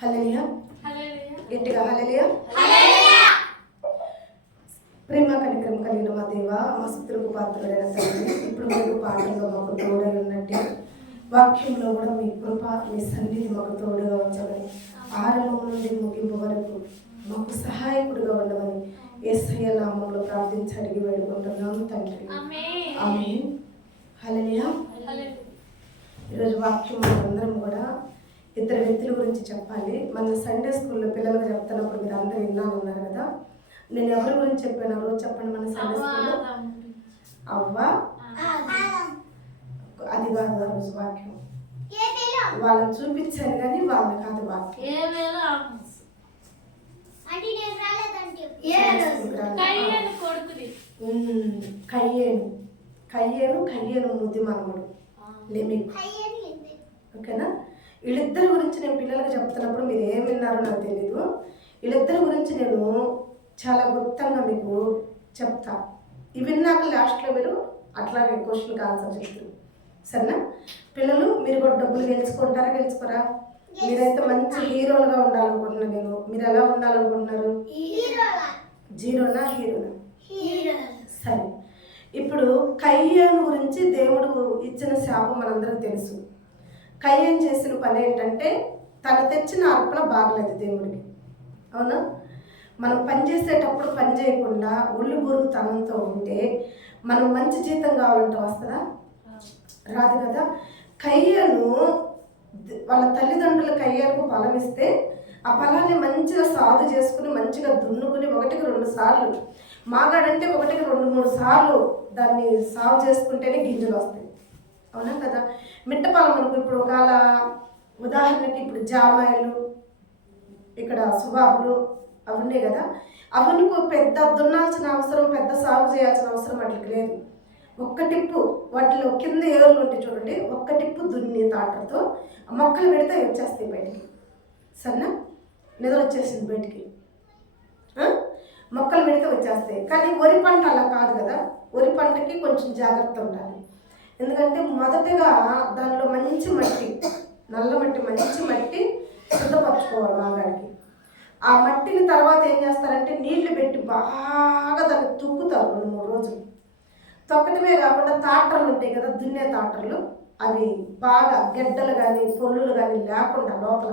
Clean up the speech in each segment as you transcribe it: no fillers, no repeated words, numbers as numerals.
హల్లెలూయా గట్టిగా హల్లెలూయా. ప్రేమ కనికరం కలిగిన మా దేవ, మా స్తుతులకు పాత్రుడైన తండ్రి, ఇప్పుడు మీరు పాటల్లో మాకు తోడై ఉన్నట్టు వాక్యంలో కూడా మీ కృప మీ సన్నిధి మాకు తోడుగా ఉంచమని, ఆరంభం నుండి ముగింపు వరకు మాకు సహాయకుడిగా ఉండమని యేసయ్య నామంలో ప్రార్థించి అడిగి వేడుకుంటున్నాము తండ్రి. ఆమేన్. హల్లెలూయా. ఈరోజు వాక్యం అందరం కూడా ఇద్దరు వ్యక్తుల గురించి చెప్పాలి. మన సండే స్కూల్లో పిల్లలకు చెప్తున్నప్పుడు మీరు అందరూ విన్నానున్నారు కదా. నేను ఎవరి గురించి చెప్పాను ఆ రోజు చెప్పండి. మన సండే స్కూల్లో అవ్వ, అది కాదు ఆ రోజు వాక్యం. వాళ్ళని చూపించాను కానీ వాళ్ళని కాదు వాక్యం. కయ్యేను ముద్ది మనముడు లెమిక్. ఓకేనా? వీళ్ళిద్దరి గురించి నేను పిల్లలకు చెప్తున్నప్పుడు మీరు ఏం విన్నారో నాకు తెలీదు. వీళ్ళిద్దరి గురించి నేను చాలా గుప్తంగా మీకు చెప్తా. ఇవి విన్నాక లాస్ట్లో మీరు అట్లాగే క్వశ్చన్కి ఆన్సర్ చెప్తారు. సరేనా? పిల్లలు మీరు కూడా డబ్బులు గెలుచుకుంటారా గెలుచుకోరా? మీరైతే మంచి హీరోలుగా ఉండాలనుకుంటున్నాను నేను. మీరు ఎలా ఉండాలనుకుంటున్నారు? జీరోనా హీరోనా? సరే, ఇప్పుడు కయ్యేను గురించి దేవుడు ఇచ్చిన శాపం మనందరికీ తెలుసు. కయ్యేను చేసిన పని ఏంటంటే తను తెచ్చిన అర్పణ బాగలేదు దేవుడికి. అవునా? మనం పని చేసేటప్పుడు పని చేయకుండా ఒళ్ళు బురుగుతనంతో ఉంటే మనం మంచి జీతం కావాలంటే వస్తుందా? రాదు కదా. కయ్యేను వాళ్ళ తల్లిదండ్రులు కయ్యేనుకు ఫలం ఇస్తే ఆ ఫలాన్ని మంచిగా సాగు చేసుకుని మంచిగా దున్నుకుని 1-2 సార్లు, మాగాడంటే 1-2-3 సార్లు దాన్ని సాగు చేసుకుంటేనే గింజలు వస్తాయి. అవునా కదా? మిట్టపాలం మనకు ఇప్పుడు ఒకవేళ ఉదాహరణకి ఇప్పుడు జామాయిలు, ఇక్కడ సుబాబులు అవి ఉన్నాయి కదా, అవన్నీ పెద్ద దున్నాల్సిన అవసరం, పెద్ద సాగు చేయాల్సిన అవసరం వాటికి లేదు. ఒక్క టిప్పు వాటిలో కింద ఏర్లు ఉంటాయి చూడండి, ఒక్క టిప్పు దున్ని తాటర్తో మొక్కలు పెడితే వచ్చేస్తాయి బయటికి. సరేనా? నిద్ర వచ్చేసింది బయటికి, మొక్కలు పెడితే వచ్చేస్తాయి. కానీ వరి పంట అలా కాదు కదా. వరి పంటకి కొంచెం జాగ్రత్త ఉండాలి. ఎందుకంటే మొదటగా దానిలో మంచి మట్టి, నల్ల మట్టి, మంచి మట్టి శుద్ధపరచుకోవాలి మాగాడికి. ఆ మట్టిని తర్వాత ఏం చేస్తారంటే నీళ్లు పెట్టి బాగా దాన్ని తొక్కుతారు 2-3 రోజులు. తొక్కటమే కాకుండా తాటర్లు ఉంటాయి కదా, దున్నే తాటర్లు, అవి బాగా గెడ్డలు కానీ పొల్లులు కానీ లేకుండా లోపల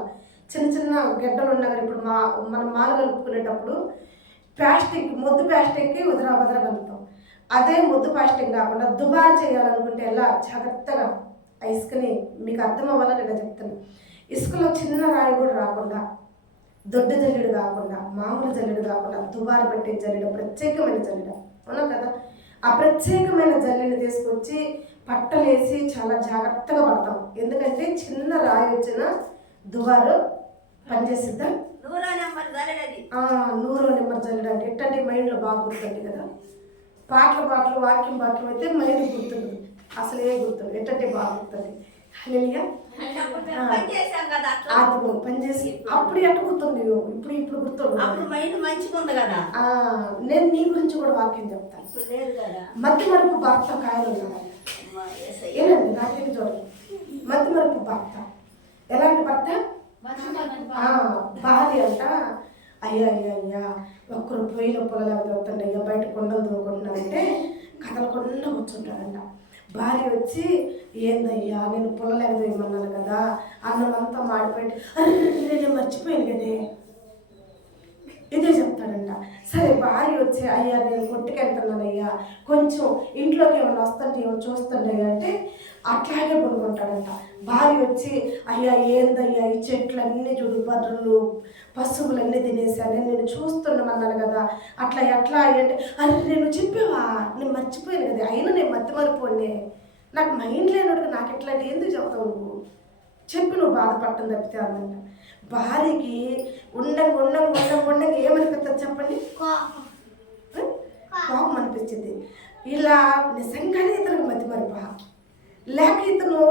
చిన్న చిన్న గెడ్డలు ఉన్నా కానీ ఇప్పుడు మనం మాలు కలుపుకునేటప్పుడు ప్లాస్టిక్ మొద్దు ప్లాస్టిక్కి వదరా కలుపుతాం. అదే మొద్దు ప్లాస్టిక్ కాకుండా దుబారు చేయాలనుకుంటే ఎలా జాగ్రత్తగా ఆ ఇసుకని, మీకు అర్థం అవ్వాలని నేను చెప్తాను, ఇసుకలో చిన్న రాయి కూడా రాకుండా, దొడ్డు జల్లెడు కాకుండా, మామూలు జల్లెడు కాకుండా దుబారు పట్టే జల్లెడ, ప్రత్యేకమైన జల్లెడ. అవునా కదా? ఆ ప్రత్యేకమైన జల్లెని తీసుకొచ్చి పట్టలేసి చాలా జాగ్రత్తగా పడతాం. ఎందుకంటే చిన్న రాయి వచ్చిన దుబారు పనిచేసిద్దాం. 100 నెంబర్ జల్లెడ అంటే ఎట్టంటే మైండ్లో బాగా గుర్తుంది కదా. పాటలు వాక్యం అయితే మైండ్ గుర్తుంది, అసలు ఏ గుర్తుంది, ఎట్టంటే బాగా గుర్తుంది. హల్లెలూయా. పనిచేసి అప్పుడు ఎట్ట గుర్తుంది, ఇప్పుడు గుర్తుంది. నేను నీ గురించి కూడా వాక్యం చెప్తాను. మధ్య మరుపు భర్త కాయలు ఉన్నాడు. ఏనండి నాకేమి చూడండి, మధ్య మరుపు భర్త ఎలాంటి భర్త? భార్య అంట, అయ్యా ఒక్కరు పొయ్యిలో పొలలాగా చదువుతుండే, అయ్యా బయట కొండలు దూకుంటున్నారంటే కదలకుండా కూర్చుంటాడంట. భార్య వచ్చి, ఏందయ్యా నేను పొలలేక వేయమన్నాను కదా, అన్నం అంతా మాడిపోయి, నేను మర్చిపోయాను కదే, ఇదే చెప్తాడంట. సరే, భార్య వచ్చి, అయ్యా నేను కొట్టుకెళ్తున్నానయ్యా, కొంచెం ఇంట్లోకి ఏమైనా వస్తుంటే ఏమో చూస్తుండే అంటే అట్లాగే పడుకుంటాడంట. భార్య వచ్చి, అయ్యా ఏందయ్యా ఈ చెట్లన్నీ చూడు, బర్రెలు పశువులన్నీ తినేసాను, నేను చూస్తున్నామన్నాను కదా, అట్లా ఎట్లా అంటే, అరే నేను చెప్పావా, నేను మర్చిపోయాను కదా, అయినా నేను మర్చిపోయినే, నాకు మైండ్ లేనోడు, నాకు ఎట్లాంటి ఎందుకు చెప్తావు నువ్వు, చెప్పి నువ్వు బాధపడటం తప్పితే అన్నమాట. భార్యకి ఉండంగా ఏమనిపిస్తుంది చెప్పండి? కోపం అనిపించింది. ఇలా నిజంగానే ఇతనికి మతి మరిపా, లేక ఇతను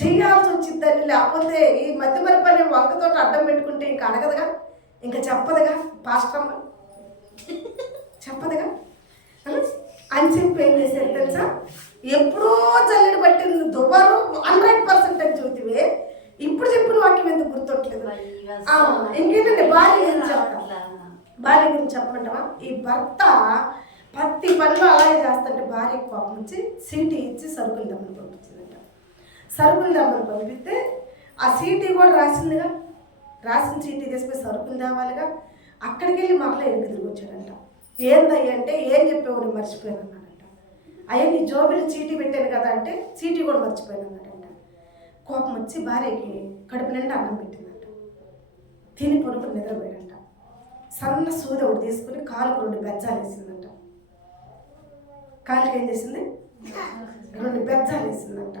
చేయాల్సి వచ్చిందని, లేకపోతే ఈ మతి మరిపి అనే వంకతో అడ్డం పెట్టుకుంటే ఇంకా అడగదుగా, ఇంకా చెప్పదుగా, పాస్టమ్మ చెప్పదుగా అని చెప్పి ఏం చేశారు తెలుసా? ఎప్పుడో జల్లెడు పట్టింది దుబారు 100% చూతివే, ఇప్పుడు చెప్పిన వాక్యం ఎందుకు గుర్తొట్లేదు? ఇంకేంటంటే భార్య గురించి చెప్తా. భార్య గురించి చెప్పమంటావా? ఈ భర్త ప్రతి పనిలో అలాగే చేస్తుంటే భార్య కోపం వచ్చి సీటీ ఇచ్చి సరుకులు దమ్మని పంపించిందంట. సరుకులు దమ్మని పంపిస్తే ఆ సీటీ కూడా రాసిందిగా, రాసిన సీటీ తీసుకుని సరుకులు తేవాలిగా. అక్కడికి వెళ్ళి మరలా ఎదురు తిరిగి వచ్చాడంట. ఏందయ్య అంటే ఏం చెప్పేవాడు మర్చిపోయాను అన్నాడంట. అయ్యా నీ జోబులు చీటీ పెట్టాను కదా అంటే చీటీ కూడా మర్చిపోయాను అన్నాడంట. కోపం వచ్చి భార్యకి కడుపు నిండా అన్నం పెట్టిందంట. తిని పడుకుని నిద్రపోయాడంట. సన్న సూది ఒకటి తీసుకుని కాలుకు 2 బెజ్జాలు వేసిందంట. కాలుకి ఏం చేసింది? 2 బెజ్జాలు వేసిందంట.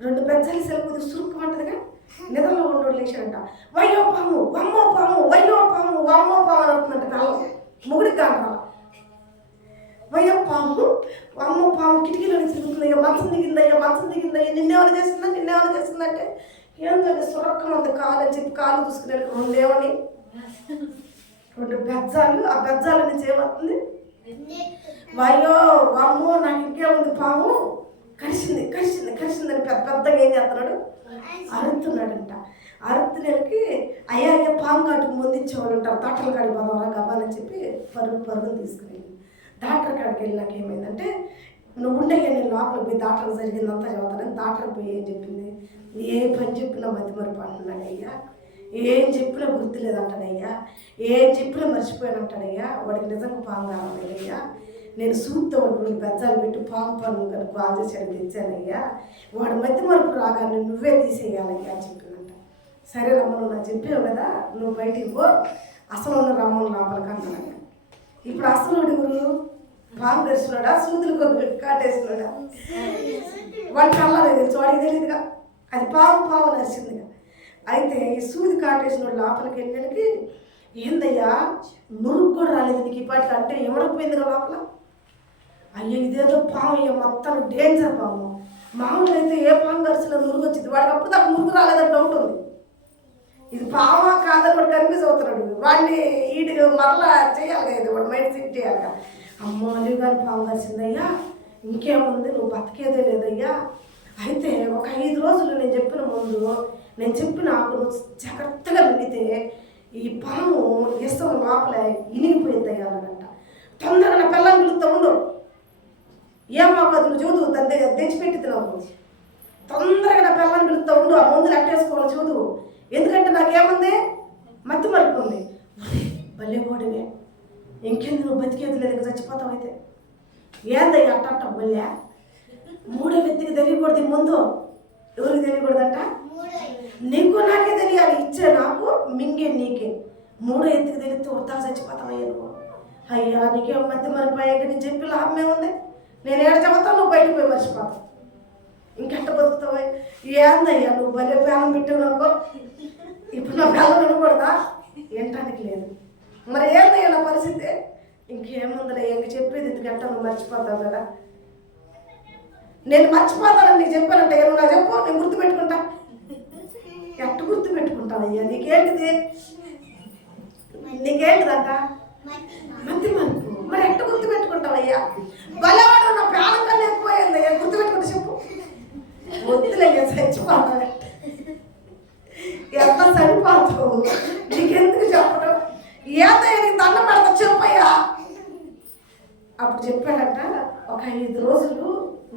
2 బెజ్జాలు సెలవు సురుక్కుమంటదిగా. నిద్రలో ఉండోడు లేచాడంట. వయ్యో పాము, వమ్మో పాము, వయ్యో పాము, వమ్మో పాము అని అవుతుందంట. కాలం మొగుడికి కాదు. వయ్యో పాము, వమ్మో పాము కిటికీలో తిరుగుతుందయ్యా, మంచం దిగిందయ్యా, మంచం దిగిందయ్యా, నిన్నేమైనా చేసిందంటే ఏంటంటే సురక్కమంత కాలు అని చెప్పి కాలు చూసుకునే 2 బెజ్జాలు. ఆ బెజ్జాల నుంచి ఏమవుతుంది? వయ్యో వమ్మో నాకు ఇంకేముంది పాము కరిచిందని పెద్దగా ఏం చేస్తున్నాడు? అరుతున్నాడంట. అరుతునేకి అయ్యా పాము కాటుకు ముందు ఇచ్చేవాళ్ళు ఉంటారు. డాక్టర్ కాడికి పోదాం కావాలని చెప్పి పరుగును తీసుకుని డాక్టర్ కాడికి వెళ్ళినాక ఏమైందంటే నువ్వు ఉండగా నేను లోపలికి పోయి డాక్టర్కి జరిగిందంతా చదువుతానని డాక్టర్కి పోయి ఏం చెప్పింది? ఏ పని చెప్పినా మతిమరుపు అంటున్నాడయ్యా, ఏం చెప్పినా గుర్తులేదంటాడయ్యా, ఏం చెప్పినా మర్చిపోయానంటాడయ్యా, వాడికి నిజంగా పాము కావాలయ్యా, నేను సూత్తో 2 బెజ్జాలు పెట్టి పాము పనులు కనుక కాల్ చేశాడు తెచ్చానయ్యా, వాడు మతిమరుపు రాగానే నువ్వే తీసేయాలయ్యా అని చెప్పిందంట. సరే రమ్మను నాకు చెప్పావు కదా, నువ్వు బయటికి పో, అసలు ఉన్న రమ్మను లోపలికి అన్నాడు. ఇప్పుడు అసలు ఎవరు? పాము తెరిచినాడా, సూదులు కాటేసినాడా? వాడి కళ్ళనే తెలుసు, వాడికి తెలియదుగా అది పాము నరిచిందిగా. అయితే ఈ సూది కాటేసిన లోపలికి వెళ్ళడానికి ఏందయ్యా నురుగు కూడా రాలేదు నీకు ఇప్పటికి అంటే ఎవడకపోయిందిగా లోపల. అయ్యో ఇదేదో పాము అయ్యా మొత్తం డేంజర్ పాము. మామూలుగా అయితే ఏ పాము గరిచిన నురుగు వచ్చింది, వాడికి అప్పుడు దాకా నురుగు రాలేదని డౌట్ ఉంది. ఇది పామా కాదని వాడు కన్ఫ్యూజ్ అవుతున్నాడు. వాడిని ఈడు మరలా చేయాలి కదా, వాడు మైండ్ సెట్ చేయాలి కదా. అమ్మో అలివి కానీ పాము కలిసిందయ్యా, ఇంకేముంది నువ్వు బతికేదే లేదయ్యా. అయితే ఒక 5 రోజులు నేను చెప్పిన ముందు నేను చెప్పిన ఆకును జాగ్రత్తగా మిగితే ఈ పాము ఇష్టం లోపల ఇనిగిపోయిందయ్యా అన్నదంట. తొందరగా నా పిల్లల్ని పిలుస్తూ ఉండు, ఏమాకు అది నువ్వు చదువు దాన్ని తెచ్చిపెట్టి తినవు, తొందరగా నా పిల్లల్ని పిలుస్తూ ఉండు, ఆ ముందు అట్టేసుకోవాలి చదువు, ఎందుకంటే నాకేముంది మత్తి మరుపుంది. భలే ఓడివే, ఇంకేంది నువ్వు బతికేది లేదు, ఇంకా చచ్చిపోతావు. అయితే ఏందయ్యా అట్ట మళ్ళీ 3వ వ్యక్తికి తెలియకూడదు, ముందు ఎవరికి తెలియకూడదంట? నీకు నాకే తెలియాలి, ఇచ్చే నాకు మింగే నీకే. 3వ వ్యక్తికి తెలిస్తే వృత్తా చచ్చిపోతావయ్యా నువ్వు. అయ్యా నీకేం మధ్య మరిపోయాక నేను చెప్పి లాభమే ఉంది, నేను ఏడ చెబుతావు నువ్వు బయటకు పోయి మర్చిపోతావు, ఇంకెట్ట బతుకుతావు? ఏందయ్యా నువ్వు భలే ప్రాణం పెట్టావు నాకు, ఇప్పుడు నా బెల్లం వినకూడదా? ఏంటానికి లేదు. మరి ఏందయ్యా నా పరిస్థితి? ఇంకేముందిలే, ఇంక చెప్పేది ఇంతకెట్ట నువ్వు మర్చిపోతావు కదా. నేను మర్చిపోతానని నీకు చెప్పానంటే నువ్వు నాకు చెప్పు, నేను గుర్తుపెట్టుకుంటా. ఎట్ట గుర్తుపెట్టుకుంటానయ్యా? నీకేంటిదంట మధ్య మరుపు. మరి ఎట్ట గుర్తుపెట్టుకుంటావయ్యా? బలవాడు నా ప్రాణం కన్నా ఎక్కువయ్యిందయ్యా, గుర్తుపెట్టుకుంటే చెప్పు. వద్దులయ్యా చచ్చిపోతావు, ఎంత సరిపోతావు, నీకెందుకు చెప్పడం? ఏదయ్యా నీకు దండం పెడతా చెప్పయ్యా. అప్పుడు చెప్పాడంట, ఒక 5 రోజులు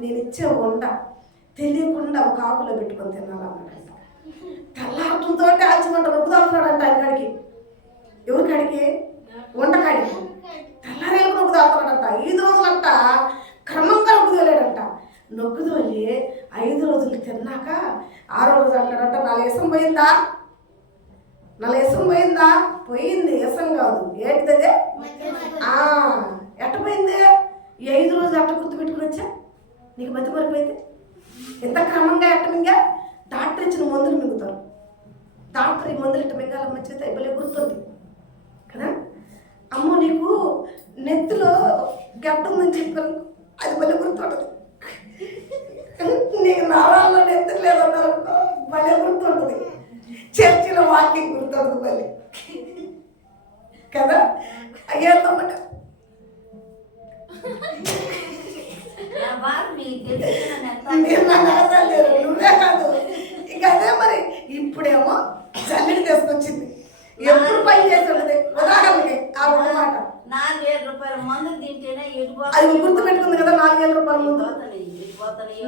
నేను ఇచ్చే వంట తెలియకుండా ఒక ఆకులో పెట్టుకొని తినాలన్నాడంట. తెల్లారటంతో ఆల్చిమంట నొప్పుదాడుతున్నాడంట ఆయన కాడికి. ఎవరి కాడికి? వంట కాడికి. తెల్లారేళ్ళకు నొప్పుదాడుతున్నాడంట. 5 రోజులంట క్రమంగా నొప్పుదోలేడంట. నొప్పుదోలి 5 రోజులు తిన్నాక 6వ రోజు అంటాడంట, 4 ఇసం పోయిందా? 4 ఇసం పోయిందా? పోయింది, ఇసం కాదు, ఏంటిదే? ఎట్ట పోయింది? ఈ 5 రోజులు అట్ట గుర్తుపెట్టుకుని వచ్చా నీకు మధ్య మరిపోయింది. ఎంత క్రమంగా ఎట్ట మింగా? డాక్టర్ ఇచ్చిన మందులు మింగుతారు. డాక్టర్ ఈ మందులు ఇట్ట మింగాల మంచిగా అయిపోలే గుర్తుంది కదా. అమ్మో నీకు నెత్తిలో గడ్డ ఉందని చెప్పాను, అది భలే గుర్తుంటుంది. నీకు నరాల్లో నెత్తి లేదన్నారు భలే గుర్తుంటుంది. చర్చిలో వాకింగ్ గుర్తుంది భలే కదా. అయ్యేదన్నమాట నువ్వే కాదు. ఇంకా అదే మరి ఇప్పుడేమో జల్లెడ తీసుకొచ్చింది. ఎప్పుడు పని చేసి ఉండదు. ఉదాహరణకి ఆ ఒక మాట 4,000 రూపాయల మందు తింటేనే అది గుర్తు పెట్టుకుంది కదా. 4,000 రూపాయల ముందు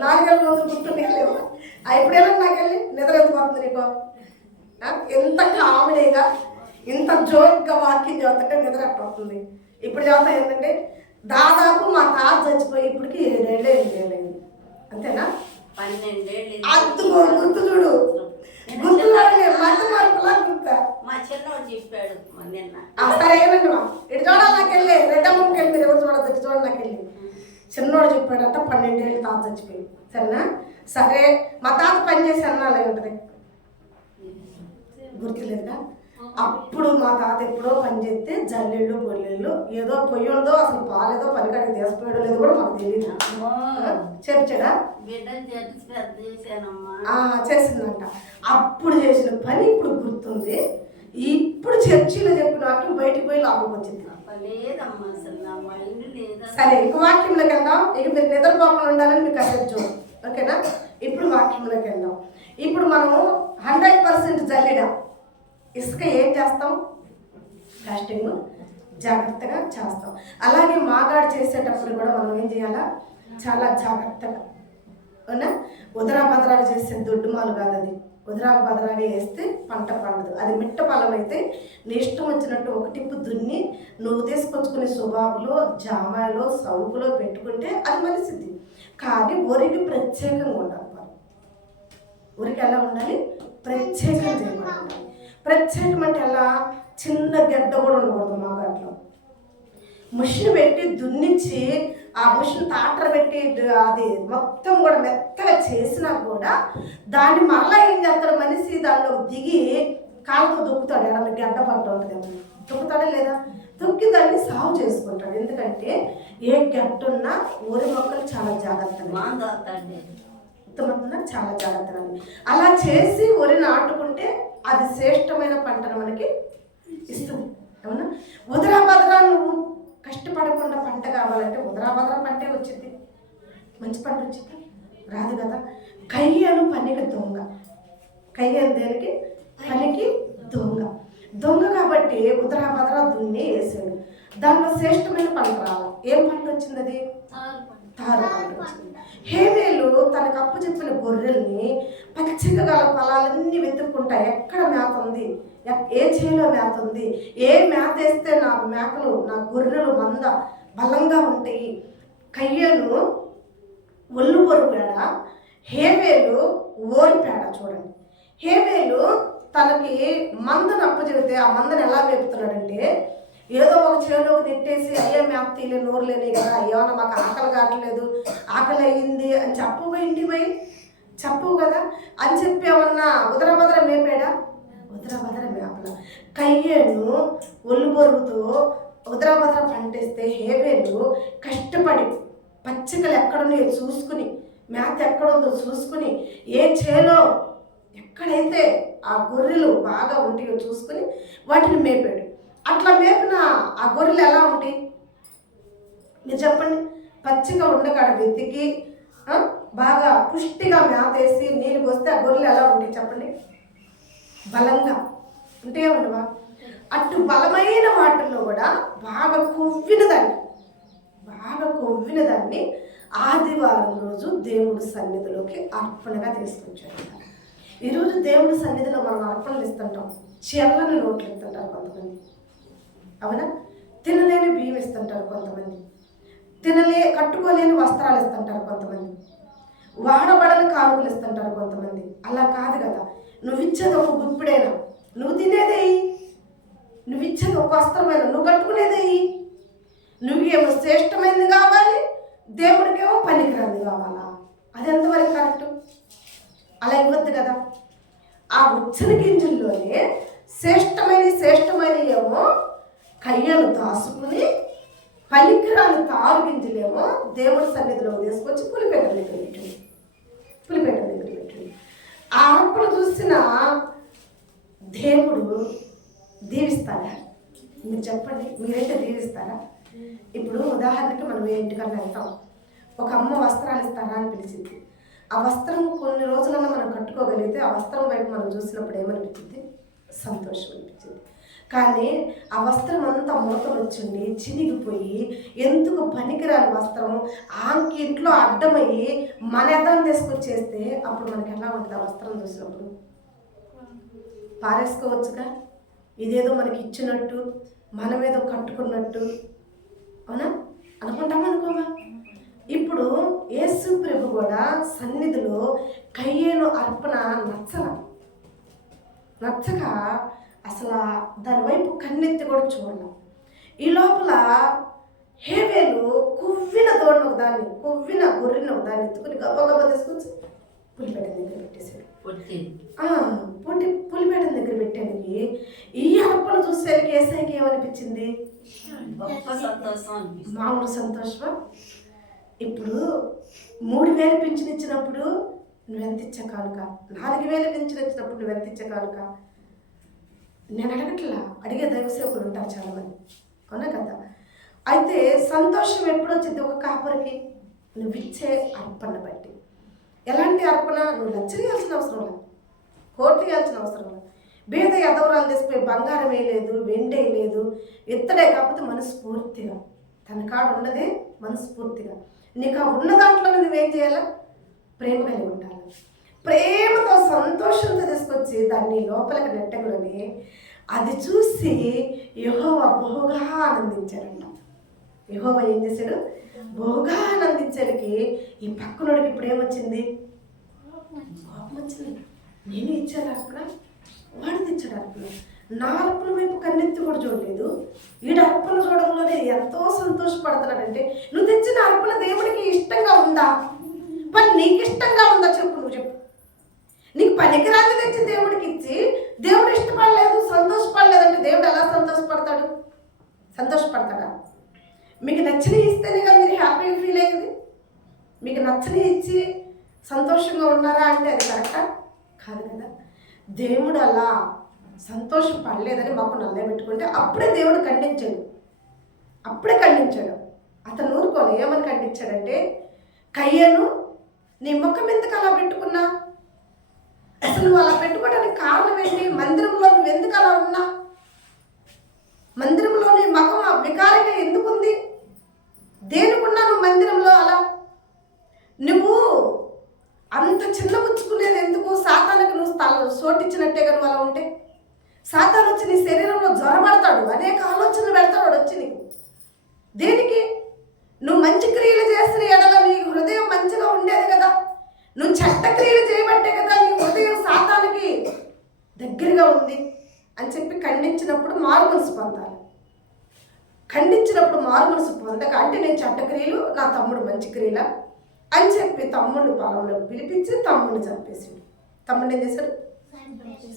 4,000 రోజులు గుర్తుండలేవు. ఎప్పుడైనా నాకెళ్ళి నిద్ర ఎందుకు వస్తుంది నీకు? ఎంత కామెడీగా ఇంత జోక్గా వాక్యం చదువుతుంటే నిద్ర ఎట్లా వస్తుంది? ఇప్పుడు చదువుతా ఏంటంటే దాదాపు మా తాత చచ్చిపోయి ఇప్పటికి 7 ఏళ్ళే అయింది. అంతేనా? 12 ఏళ్ళు. అద్దుకో గుర్తు చూడు. గుర్తు మధ్య మార్పులా గుర్తా. మా చిన్నవాడు చెప్పాడు నిన్న. సరే ఏమండి మా ఇటు చూడాలి. నాకెళ్ళి రెడ్డమ్మకి వెళ్ళి మీరు ఎవరు చూడద్దు. ఇటు చూడండి నాకెళ్ళి చిన్నోడు చెప్పాడంట 12 ఏళ్ళు తాత చచ్చిపోయి. సరేనా? సరే మా తాత పని చేసి అన్నాలే ఉంటుంది గుర్తులేదుగా. అప్పుడు మా తాత ఎప్పుడో పని చేస్తే జల్లెళ్ళు పొల్లెళ్ళు ఏదో పొయ్యుందో అసలు పాలేదో పనికాడికి తీసిపోయాడో లేదో కూడా మాకు తెలియదు. చెప్పాడా? చేసిందంట. అప్పుడు చేసిన పని ఇప్పుడు గుర్తుంది. ఇప్పుడు చర్చిలో చెప్పిన వాక్యం బయటికి పోయి లోపలికి వచ్చింది. సరే ఇంక వాక్యంలోకి వెళ్దాం. ఇక మీరు నిద్రపోకుండా ఉండాలని మీకు అసలు. ఓకేనా? ఇప్పుడు వాక్యంలోకి వెళ్దాం. ఇప్పుడు మనము 100% జల్లెడ ఇసుక ఏం చేస్తాం? కాస్టింగ్ జాగ్రత్తగా చేస్తాం. అలాగే మాగాడు చేసేటప్పుడు కూడా మనం ఏం చేయాలా? చాలా జాగ్రత్తగా. అవునా? ఉదరాభద్రాగా చేసే దొడ్డుమాలు కాదు అది. ఉదరాభద్రాగా వేస్తే పంట పండదు. అది మిట్ట పొలం అయితే నీ ఇష్టం వచ్చినట్టు ఒక టిప్పు దున్ని నువ్వు తీసుకొచ్చుకునే సుబాబులో జామాలో సౌకులో పెట్టుకుంటే అది మనిషిది. కానీ వరికి ప్రత్యేకంగా ఉండాలి. ఊరికి ఎలా ఉండాలి? ప్రత్యేకంగా చేయకూడదు. ప్రత్యేకం అంటే ఎలా? చిన్న గడ్డ కూడా ఉండకూడదు. మా గట్లో మిషన్ పెట్టి దున్నించి ఆ మిషన్ తాటర్ పెట్టి అది మొత్తం కూడా మెత్తగా చేసినా కూడా దాన్ని మరలా ఏం చేస్తాడు మనిషి? దానిలో దిగి కాళ్ళతో దొక్కుతాడు. ఏమన్నా గడ్డ పట్టు ఉంటుంది ఏమన్నా దొక్కుతాడా లేదా? దొక్కి దాన్ని సాగు చేసుకుంటాడు. ఎందుకంటే ఏ గడ్డున్నా ఊరి మొక్కలు చాలా జాగ్రత్తగా చాలా జాగ్రత్తగా అలా చేసి వరి నాటుకుంటే అది శ్రేష్టమైన పంటను మనకి ఇస్తుంది. అవునా? ఉదరాభద్రా నువ్వు కష్టపడకుండా పంట కావాలంటే ఉదరాభద్రా పంటే వచ్చింది. మంచి పంట వచ్చింది రాదు కదా. కయ్యను పనికి దొంగ. కయ్యను దేనికి? పనికి దొంగ. దొంగ కాబట్టి ఉదరాభద్రా దున్ని వేసాడు. దానిలో శ్రేష్టమైన పంట రావాలి. ఏం పంట వచ్చింది? అది తారు పంట వచ్చింది. హేవేలు తనకు అప్పు చెప్పిన గొర్రెల్ని పచ్చిగా గల పొలాలన్నీ వెతుక్కుంటాయి. ఎక్కడ మేత ఉంది, ఏ చేలో మేత ఉంది, ఏ మేత వేస్తే నా మేకలు నా గొర్రెలు మంద బలంగా ఉంటాయి. కయ్యను ఒళ్ళు పొరు పేడ, హేవేలు ఓరి పేడ. చూడండి, హేవేలు తనకి మందను అప్పు చెబితే ఆ మందను ఎలా వేపుతున్నాడంటే ఏదో ఒక చేలోకి నెట్టేసి అయ్యో మేత తీలే నోరు లేని కదా, ఏమన్నా మాకు ఆకలి కావట్లేదు ఆకలి అయ్యింది అని చెప్పవు. ఇంటి పోయి చెప్పవు కదా అని చెప్పి ఏమన్నా ఉదరభద్ర మేపాడా? ఉదరభద్ర మేపల. కయ్యేను ఒళ్ళు బొరుగుతో ఉదరభద్ర పంటేస్తే హేవేలు కష్టపడి పచ్చికలు ఎక్కడున్నాయో చూసుకుని మేత ఎక్కడుందో చూసుకుని ఏ చేలో ఎక్కడైతే ఆ గొర్రెలు బాగా ఉంటాయో చూసుకుని వాటిని మేపాడు. అట్లా మేపిన ఆ గొర్రెలు ఎలా ఉంటాయి మీరు చెప్పండి? పచ్చిగా ఉండకాడ వెతికి బాగా పుష్టిగా మేతేసి నీళ్ళు పోస్తే ఆ గొర్రెలు ఎలా ఉంటాయి చెప్పండి? బలంగా ఉంటే ఉండవా? అటు బలమైన వాటిల్లో కూడా బాగా కొవ్విన దాన్ని ఆదివారం రోజు దేవుడి సన్నిధిలోకి అర్పణగా తీసుకొచ్చాడు. ఈరోజు దేవుడి సన్నిధిలో మనం అర్పణలు ఇస్తుంటాం. చెల్లని నోట్లు ఇస్తుంటారు కొంతమంది. అవునా? తినలేని బియ్యం ఇస్తుంటారు కొంతమంది. కట్టుకోలేని వస్త్రాలు ఇస్తుంటారు కొంతమంది. వాడబడని కానుకలు ఇస్తుంటారు కొంతమంది. అలా కాదు కదా. నువ్వు ఇచ్చేది ఒక గుప్పిడైనా, నువ్వు తినేదేయి, నువ్వు ఇచ్చేది ఒక వస్త్రమైనా, నువ్వు కట్టుకునేదేయి. నువ్వేమో శ్రేష్టమైనది కావాలి, దేవుడికేమో పనికిరాంది కావాలా? అది ఎంతవరకు కరెక్ట్? అలా ఇవ్వద్దు కదా. ఆ ఉచ్చని గింజల్లోనే శ్రేష్టమైన ఏమో కయ్యను దాసుకుని పనికిరాని తారు గింజలేమో దేవుడి సన్నిధిలో తీసుకొచ్చి పులిపేట దగ్గర పెట్టింది. ఆ అర్పణ చూసిన దేవుడు దీవిస్తాడా? మీరు చెప్పండి, మీరైతే దీవిస్తారా? ఇప్పుడు ఉదాహరణకి మనం ఏ ఇంటికన్నా వెళ్తాం, ఒక అమ్మ వస్త్రాలు ఇస్తారా అని పిలిచింది. ఆ వస్త్రం కొన్ని రోజులన్నా మనం కట్టుకోగలిగితే ఆ వస్త్రం వైపు మనం చూసినప్పుడు ఏమనిపించింది? సంతోషం అనిపించింది. కానీ ఆ వస్త్రం అంతా ముడతలు వచ్చింది, చినిగిపోయి ఎందుకు పనికిరాని వస్త్రం ఆమెకి ఇంట్లో అడ్డమయ్యి మన ఎదాన్ని తీసుకొచ్చేస్తే అప్పుడు మనకి ఎలా ఉంటుంది? ఆ వస్త్రం చూసినప్పుడు పారేసుకోవచ్చుగా, ఇదేదో మనకి ఇచ్చినట్టు, మనమేదో కట్టుకున్నట్టు, అవునా అనుకుంటామా? ఇప్పుడు యేసు ప్రభు కూడా సన్నిధిలో కయ్యేను అర్పణ నచ్చక అసలు దాని వైపు కన్నెత్తి కూడా చూడాలి. ఈ లోపల హేబేలు కొవ్విన దూడను ఒకదాన్ని, కొవ్విన గొర్రెను ఒకదాన్ని ఎత్తుకుని గబగబా తీసుకొచ్చి పులిపేట దగ్గర పెట్టేశాడు. పులిపేట దగ్గర పెట్టానికి ఈ అర్పణ చూసేసరికి ఏసైకి ఏమనిపించింది? మామూలు సంతోషమా? ఇప్పుడు 3,000 పింఛన్ ఇచ్చినప్పుడు నువ్వెంత ఇచ్చా కానుక, 4,000 పింఛన్ ఇచ్చినప్పుడు నువ్వెంత ఇచ్చా కానుక? నేను అడగట్లా, అడిగే దైవసేవకులు ఉంటారు చాలామంది, అవునా కదా? అయితే సంతోషం ఎప్పుడు వచ్చింది? ఒక కాపరికి నువ్వు ఇచ్చే అర్పణ బట్టి. ఎలాంటి అర్పణ? నువ్వు లచ్చలు ఇవ్వాల్సిన అవసరం లేదు, కోట్లు ఇవ్వాల్సిన అవసరం లేదు. బీద ఎదవరాలు తెసిపోయి బంగారం వేయలేదు, వెండే లేదు, ఎత్తడే, కాకపోతే మనస్ఫూర్తిగా తన కాడు ఉన్నదే మనస్ఫూర్తిగా. నీకు ఆ ఉన్న దాంట్లో నువ్వేం చేయాలా? ప్రేమ కలిగి ఉండాలి. ప్రేమతో సంతోషంతో తీసుకొచ్చి దాన్ని లోపలికి నెట్టగులని అది చూసి యెహోవా బహుగా ఆనందించాడంట. యెహోవా ఏం చేశాడు? బహుగా ఆనందించడానికి ఈ పక్కనోడికి ఇప్పుడు ఏమొచ్చింది? కోపం వచ్చింది. నేను ఇచ్చాను అర్పణ, వాడు తెచ్చాడు అర్పణ. నా అర్పణ వైపు కన్నెత్తి కూడా చూడలేదు, వీడు అర్పణ చూడడంలోనే ఎంతో సంతోషపడుతున్నాడంటే నువ్వు తెచ్చిన అర్పణ దేవుడికి ఇష్టంగా ఉందా? పని నీకు ఇష్టంగా ఉందా చెప్పు, నువ్వు చెప్పు. నీకు పనికిరాని తెచ్చి దేవుడికి ఇచ్చి దేవుడు ఇష్టపడలేదు, సంతోషపడలేదంటే దేవుడు ఎలా సంతోషపడతాడు? సంతోషపడతాడా? మీకు నచ్చని ఇస్తేనే కదా మీరు హ్యాపీగా ఫీల్ అయ్యేది. మీకు నచ్చని ఇచ్చి సంతోషంగా ఉన్నారా అంటే అది కరెక్టా? కాదు కదా. దేవుడు అలా సంతోషపడలేదని మాకు నల్లే పెట్టుకుంటే అప్పుడే దేవుడు ఖండించాడు. అతను ఊరుకోని ఏమని ఖండించాడంటే, కయ్యను నీ ముఖం ఎందుకు అలా పెట్టుకున్నా? అసలు నువ్వు అలా పెట్టుకోవడానికి కారణం ఏంటి? మందిరంలో నువ్వు ఎందుకు అలా ఉన్నా? మందిరంలో నీ ముఖం వికారంగా ఎందుకుంది? దేనికున్నా నువ్వు మందిరంలో అలా? నువ్వు అంత చిన్నపుచ్చుకునేది ఎందుకు? సాతానికి నువ్వు సోటిచ్చినట్టేగా నువ్వు అలా ఉంటే. సాతాను వచ్చి నీ శరీరంలో జ్వరపడతాడు, అనేక ఆలోచనలు పెడతాడు వచ్చి నీకు. దేనికి? నువ్వు మంచి క్రియలు చేసిన ఎడల నీ హృదయం మంచిగా ఉండేది కదా. నువ్వు చెడ్డ క్రియలు చేయబట్టే కదా నీ హృదయం సాతానికి దగ్గరగా ఉంది అని చెప్పి ఖండించినప్పుడు మారు మనసు పొందాలి. ఖండించినప్పుడు మారు మనసు పొందక, అంటే నేను చెడ్డ క్రియలు, నా తమ్ముడు మంచి క్రియలా అని చెప్పి తమ్ముడిని పొలంలో పిలిపించి తమ్ముడిని చంపేసాడు. తమ్ముడు ఏం చేశాడు?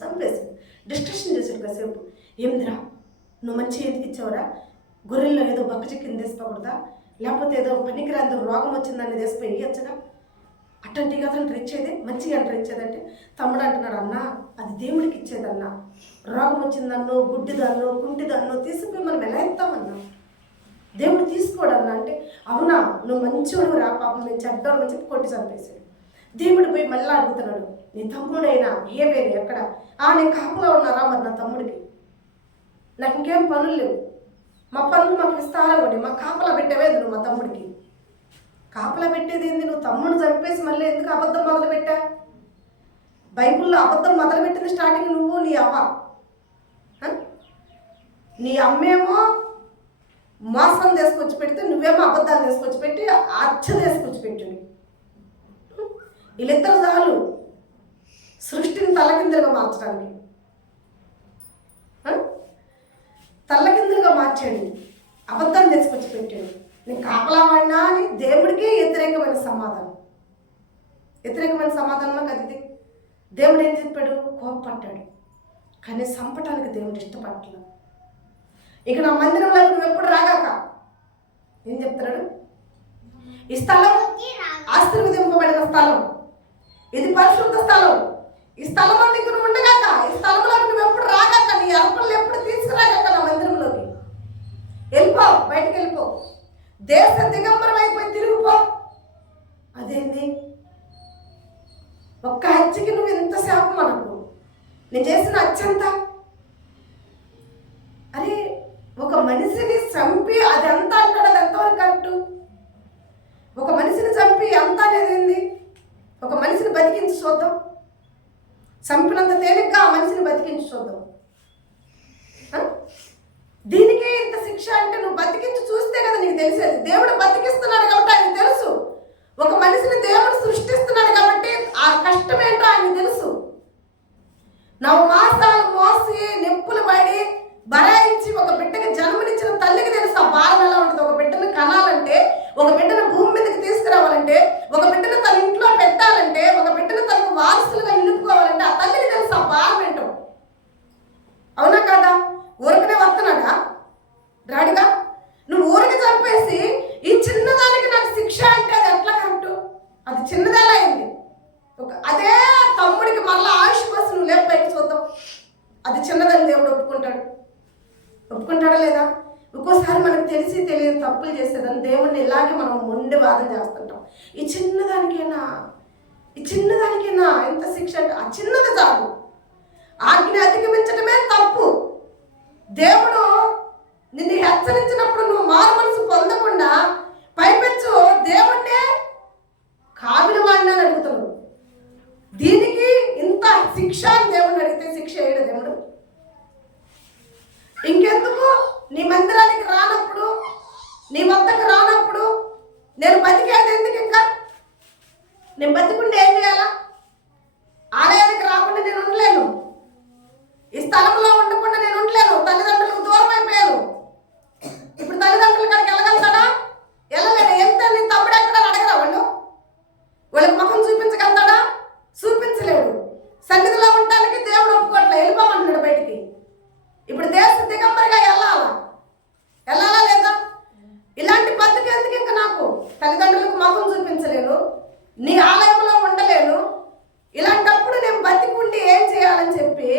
చంపేశాడు. డిస్కషన్ చేశాడు కాసేపు. ఏమిదిరా నువ్వు మంచి ఎందుకు ఇచ్చావురా? గొర్రెల్లో ఏదో బక్క చిక్కింది తీసుకోకూడదా? లేకపోతే ఏదో పనికిరాంత రోగం వచ్చిందని తీసిపోయి ఇవ్వచ్చుగా? అట్టంటి కదా అంటారు ఇచ్చేది, మంచిగా అంటారు ఇచ్చేదంటే. తమ్ముడు అంటున్నాడు, అన్నా అది దేవుడికి ఇచ్చేదన్నా. రోగం వచ్చిందన్నో, గుడ్డిదన్నో, కుంటిదన్నో తీసుకుపోయి మనం ఎలా ఇస్తామన్నా? దేవుడు తీసుకోడన్నా అంటే, అవునా నువ్వు మంచోడు రా, పాపం నేను చెడ్డోడు అని చెప్పి కొట్టి చంపేశాడు. దేవుడు పోయి మళ్ళీ అడుగుతున్నాడు, నీ తమ్ముడైనా హేబేలు ఎక్కడ? నేను కాపులో ఉన్నారా? మరి నా తమ్ముడికి నాకు ఇంకేం పనులు లేవు, మా పనులు మాకు విస్తారంగా ఉన్నాయి, మాకు కాపలా పెట్టేవేంది నువ్వు? మా తమ్ముడికి కాపలా పెట్టేది ఏంది? నువ్వు తమ్ముడిని చంపేసి మళ్ళీ ఎందుకు అబద్ధం మొదలు పెట్టా? బైబిల్లో అబద్ధం మొదలుపెట్టింది స్టార్టింగ్ నువ్వు, నీ అవ్వ. నీ అమ్మేమో మోసం తీసుకొచ్చి పెడితే నువ్వేమో అబద్ధాలు తీసుకొచ్చి పెట్టి అచ్చ తీసుకొచ్చి పెట్టింది. వీళ్ళిద్దరు చాలు సృష్టిని తల్లకిందులుగా మార్చడానికి. తల్లకిందులుగా మార్చాడు, అబద్ధాన్ని తీసుకొచ్చి పెట్టాడు. నేను కాపలా వాడినా అని దేవుడికే వ్యతిరేకమైన సమాధానం అది. దేవుడు ఏం చెప్పాడు? కోపపడ్డాడు. కానీ చంపటానికి దేవుడు ఇష్టపడట్లేదు. ఇక నా మందిరంలో నువ్వు ఎప్పుడు రాగాక ఏం చెప్తున్నాడు? ఈ స్థలం ఆశీర్వదింపబడిన స్థలం, ఇది పరిశుద్ధ స్థలం. ఈ స్థలంలో నీకు నువ్వు ఉండగాక, ఈ స్థలంలో నువ్వు ఎప్పుడు రాగాక, నీ అర్పణలు ఎప్పుడు తీసుకురాగాక నా మందిరంలోకి వెళ్ళిపో, బయటకు వెళ్ళిపో, దేశ దిగంబరం అయిపోయి తిరిగిపో. అదేంది? ఎంత? అరే ఒక మనిషిని చంపి అది ఎంత అంటాడు, అది ఎంతవరకు కరెక్టు? ఒక మనిషిని చంపి ఎంత అనేది ఏంది? ఒక మనిషిని బతికించి చూద్దాం, చంపినంత తేలిగ్గా ఆ మనిషిని బతికించి చూద్దాం. దీనికే ఇంత శిక్ష అంటే నువ్వు బతికించి చూస్తే కదా నీకు తెలిసేది. దేవుడు బతికిస్తున్నాడు కాబట్టి ఆయనకు తెలుసు. ఒక మనిషిని దేవుడు సృష్టిస్తున్నాడు కాబట్టి ఆ కష్టం ఏంటో ఆయనకు తెలుసు. 9 మాసాలు మోసి నెప్పులు పడి బరాయించి ఒక బిడ్డకి జన్మనిచ్చిన తల్లికి తెలుసు ఆ భారం ఎలా ఉంటుంది. ఒక బిడ్డను కనాలంటే, ఒక బిడ్డను భూమి మీదకి తీసుకురావాలంటే, ఒక బిడ్డను తన ఇంట్లో పెట్టాలంటే, ఒక బిడ్డను తనకు వారసులుగా నిలుపుకోవాలంటే ఆ తల్లికి తెలుసు ఆ భారం ఏంటో. అవునా కాదా? ఊరికనే వస్తున్నాడా రాడుగా? నువ్వు ఊరికి చంపేసి ఈ చిన్నదానికి నాకు శిక్ష అంటే అది ఎట్లా కరెక్టు? అది చిన్నదెలా అయింది. అదే తమ్ముడికి మళ్ళీ ఆయుష్ కోసం నువ్వు లేపు పైకి చూద్దాం, అది చిన్నదని దేవుడు ఒప్పుకుంటాడా లేదా? ఒక్కోసారి మనకు తెలిసి తెలియని తప్పులు చేసేదని దేవుడిని ఇలాగే మనం మొండి వాదన చేస్తుంటాం. ఈ చిన్నదానికైనా ఎంత శిక్ష అంటే ఆ చిన్నది చాలు. ఆజ్ఞ అధిగమించడమే తప్పు. దేవుడు నిన్ను హెచ్చరించినప్పుడు నువ్వు మారు మనసు పొందకుండా పైపెచ్చు దేవుణ్ణే కావిలి వాడిని అని అడుగుతున్నావు. దీనికి ఇంత శిక్ష అని దేవుడిని అడిగితే శిక్ష వేయడు దేవుడు. ఇంకెందుకు నీ మందిరానికి రానప్పుడు, నీ వద్దకు రానప్పుడు నేను బతికేది ఎందుకు? ఇంకా నేను బతికుంటే ఏం చేయాలా? ఆలయానికి రాకుండా నేను ఉండలేను, ఈ స్థలంలో ఉండకుండా నేను ఉండలేను. తల్లిదండ్రులకు దూరం అయిపోయాను. ఇప్పుడు తల్లిదండ్రుల కాడికి వెళ్ళగలుగుతాడా? వెళ్ళలేడు. ఎంత నీ తమ్ముడు ఎక్కడ అడగరా? వాళ్ళకి ముఖం చూపించగలుగుతాడా? చూపించలేడు. సన్నిధిలో ఉండడానికి దేవుడు ఒప్పుకోవట్లే, వెళ్ళిపోమన్నాడు బయటికి. ఇప్పుడు దేశ దిగంబరిగా వెళ్ళాలా లేదా? ఇలాంటి బతుకు ఎందుకు? ఇంకా నాకు తల్లిదండ్రులకు ముఖం చూపించలేను, నీ ఆలయంలో ఉండలేను. ఇలాంటప్పుడు నేను బతికుండి ఏం చేయాలని చెప్పి